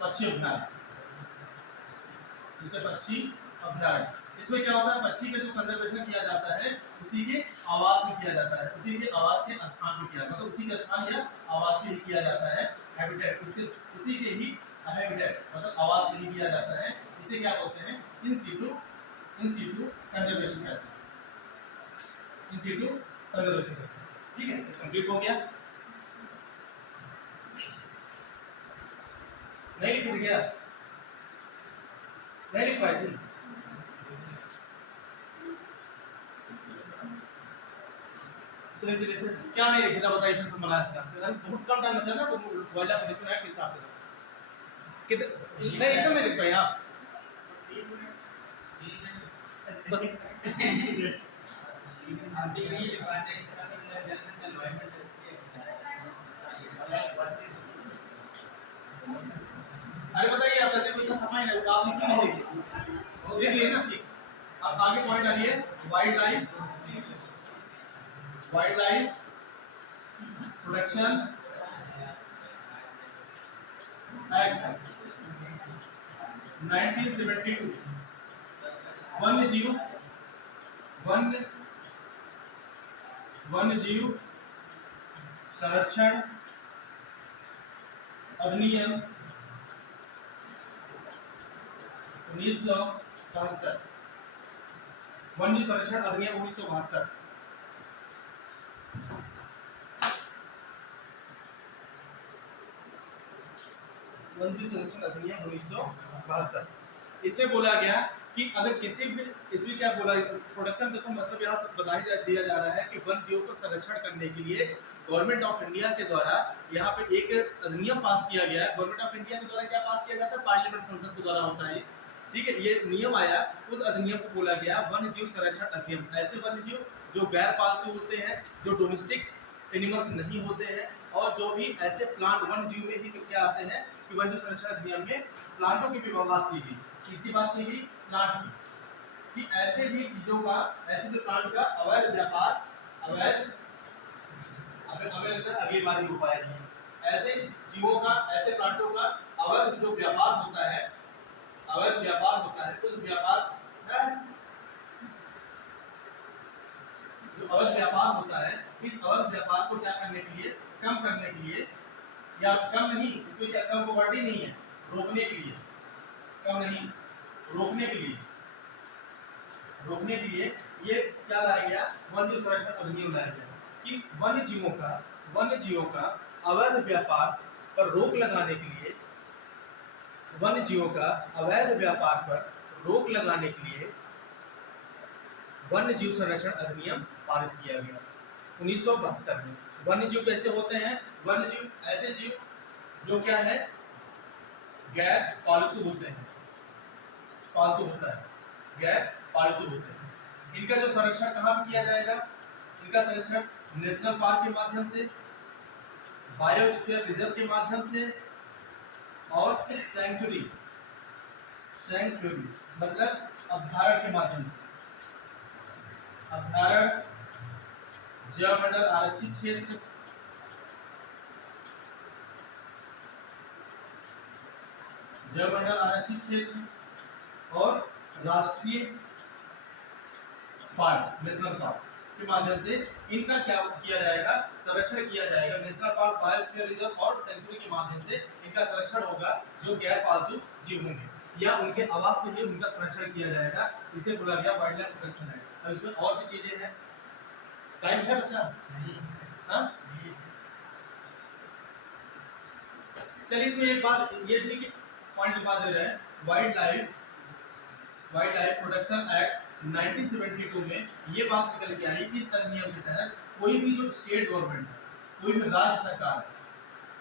पक्षी अभ्यारण्य, जैसे पक्षी अभ्यारण्य। इसमें क्या होता है, पक्षी का जो कंजर्वेशन किया जाता है उसी के आवास में किया जाता है, उसी के आवास के स्थान में किया, मतलब उसी के स्थान या आवास में ही किया जाता है, हैबिटेट, उसी के ही हैबिटेट मतलब आवास में ही किया जाता है। इसे क्या बोलते हैं, इन situ कंजर्वेशन कहते हैं, इन situ कंजर्वेशन कहते हैं, ठीक है। कंप्लीट हो गया, नहीं लिख गया, नहीं लिख पाई थी, चलिए क्या नहीं लिखा था बताइए, फिर संभाला बहुत कम टाइम बचा ना, तो wild life protection act start करो कितने, नहीं एकदम नहीं लिख पाए आप बस आगे पॉइंट आ रही है वाइल्ड लाइफ प्रोटेक्शन एक्ट 1972। वन्य जीव संरक्षण अधिनियम 1972। वन्य संरक्षण अधिनियम 1972। वन्य संरक्षण अधिनियम 1972। इसमें बोला गया कि अगर किसी भी, इसमें क्या बोला, प्रोटेक्शन का मतलब यहाँ से दिया जा रहा है कि वन जीवों को संरक्षण करने के लिए गवर्नमेंट ऑफ इंडिया के द्वारा यहाँ पे एक अधिनियम पास किया गया है। गवर्नमेंट ऑफ इंडिया के द्वारा क्या पास किया गया था? पार्लियामेंट संसद के द्वारा होता है, ठीक है। ये नियम आया, उस अधिनियम को बोला गया वन्य जीव संरक्षण अधिनियम। ऐसे वन्य जीव जो गैर पालतू होते हैं, जो डोमेस्टिक एनिमल्स नहीं होते हैं, और जो भी ऐसे प्लांट वन्य जीव में ही क्या आते हैं कि वन्य जीव संरक्षण अधिनियम में प्लांटों की भी बात की गई। किसकी बात की गई? प्लांट की, कि ऐसे भी चीजों का, ऐसे जो प्लांट का अवैध व्यापार, अगली बार ही उपाय नहीं, ऐसे जीवों का, ऐसे प्लांटों का अवैध जो व्यापार होता है, अवैध व्यापार होता है, उस व्यापार जो अवैध व्यापार होता है, इस अवैध व्यापार को क्या करने के लिए, कम करने के लिए, या कम नहीं, इसमें क्या कम वर्ड ही नहीं है, रोकने के लिए, कम नहीं, रोकने के लिए ये क्या लाया गया? वन्य जीव संरक्षण अधिनियम लाया गया कि वन्य जीवों का अवैध व्यापार पर रोक लगाने के लिए, वन्य जीवों का अवैध व्यापार पर रोक लगाने के लिए वन्य जीव संरक्षण अधिनियम पारित किया गया 1972 में। वन्य जीव कैसे होते हैं? वन्य जीव ऐसे जीव जो क्या है, गैर पालतू होते हैं, पालतू होता है, गैर पालतू होते हैं। इनका जो संरक्षण कहाँ पर किया जाएगा? इनका संरक्षण नेशनल पार्क के माध्यम से, बायोस्फीयर रिजर्व के माध्यम से, और सैंक्चुरी मतलब अभ्यारण्य के माध्यम से, अभ्यारण्य, जैवमंडल आरक्षित क्षेत्र, और राष्ट्रीय पार्क, नेशनल पार्क के माध्यम से इनका क्या किया जाएगा? संरक्षण किया जाएगा। नेशनल पार्क, बायोस्फीयर रिजर्व और सेंचुरी के माध्यम से इनका संरक्षण होगा। जो गैर पालतू जीव होंगे या उनके आवास के लिए उनका संरक्षण किया जाएगा। इसे बोला गया वाइल्ड लाइफ प्रोटेक्शन एक्ट। अब इसमें और भी चीजें हैं। टाइम है बच्चा? हाँ, चलिए इसमें एक बात ये थी कि पॉइंट लिखा दे रहे हैं, वाइल्ड लाइफ प्रोटेक्शन एक्ट 1972 में ये बात निकल के आई कि इस अधिनियम के तहत कोई भी जो स्टेट गवर्नमेंट है, कोई भी राज्य सरकार है,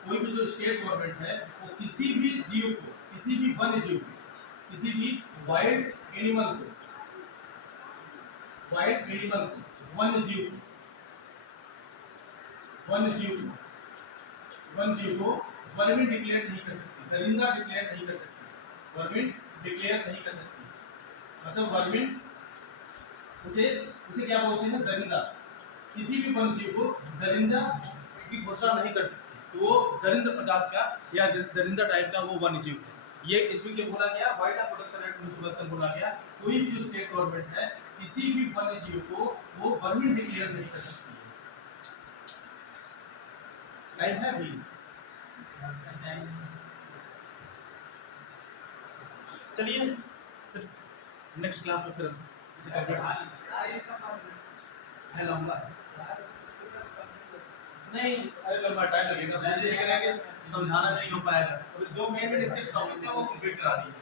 कोई भी जो स्टेट गवर्नमेंट है, वो किसी भी जीव को, किसी भी वन्य जीव को, किसी भी वाइल्ड एनिमल को, वन्य जीव को वर्मिंग डिक्लेयर नहीं कर सकती, दरिंदा डिक्लेयर नहीं कर सकती, वर्मिंग डिक्लेयर नहीं कर सकती। मतलब वर्मिंग उसे क्या बोलते हैं? दरिंदा। किसी भी वन्य जीव को दरिंदा की घोषणा नहीं कर सकती, तो वो दरिंदा प्रजाति का या दरिंदा टाइप का वो वन्य जीव है। ये इसमें क्या बोला गया? वाइल्ड लाइफ प्रोटेक्शन एक्ट 1972 बोला गया कोई भी जो स्टेट गवर्नमेंट है किसी भी वन्य जीव को वो वर्मिंग डिक्लेयर नहीं कर सकती है। टाइम है भी? चलिए फिर नेक्स्ट क्लास में फिर इसे कंप्लीट है। लंबा नहीं, अरे लंबा टाइम लगेगा, मैं ये करेंगे समझाना नहीं हो पाएगा। और जो मेन इसके टॉपिक थे वो कंप्लीट करा दिए।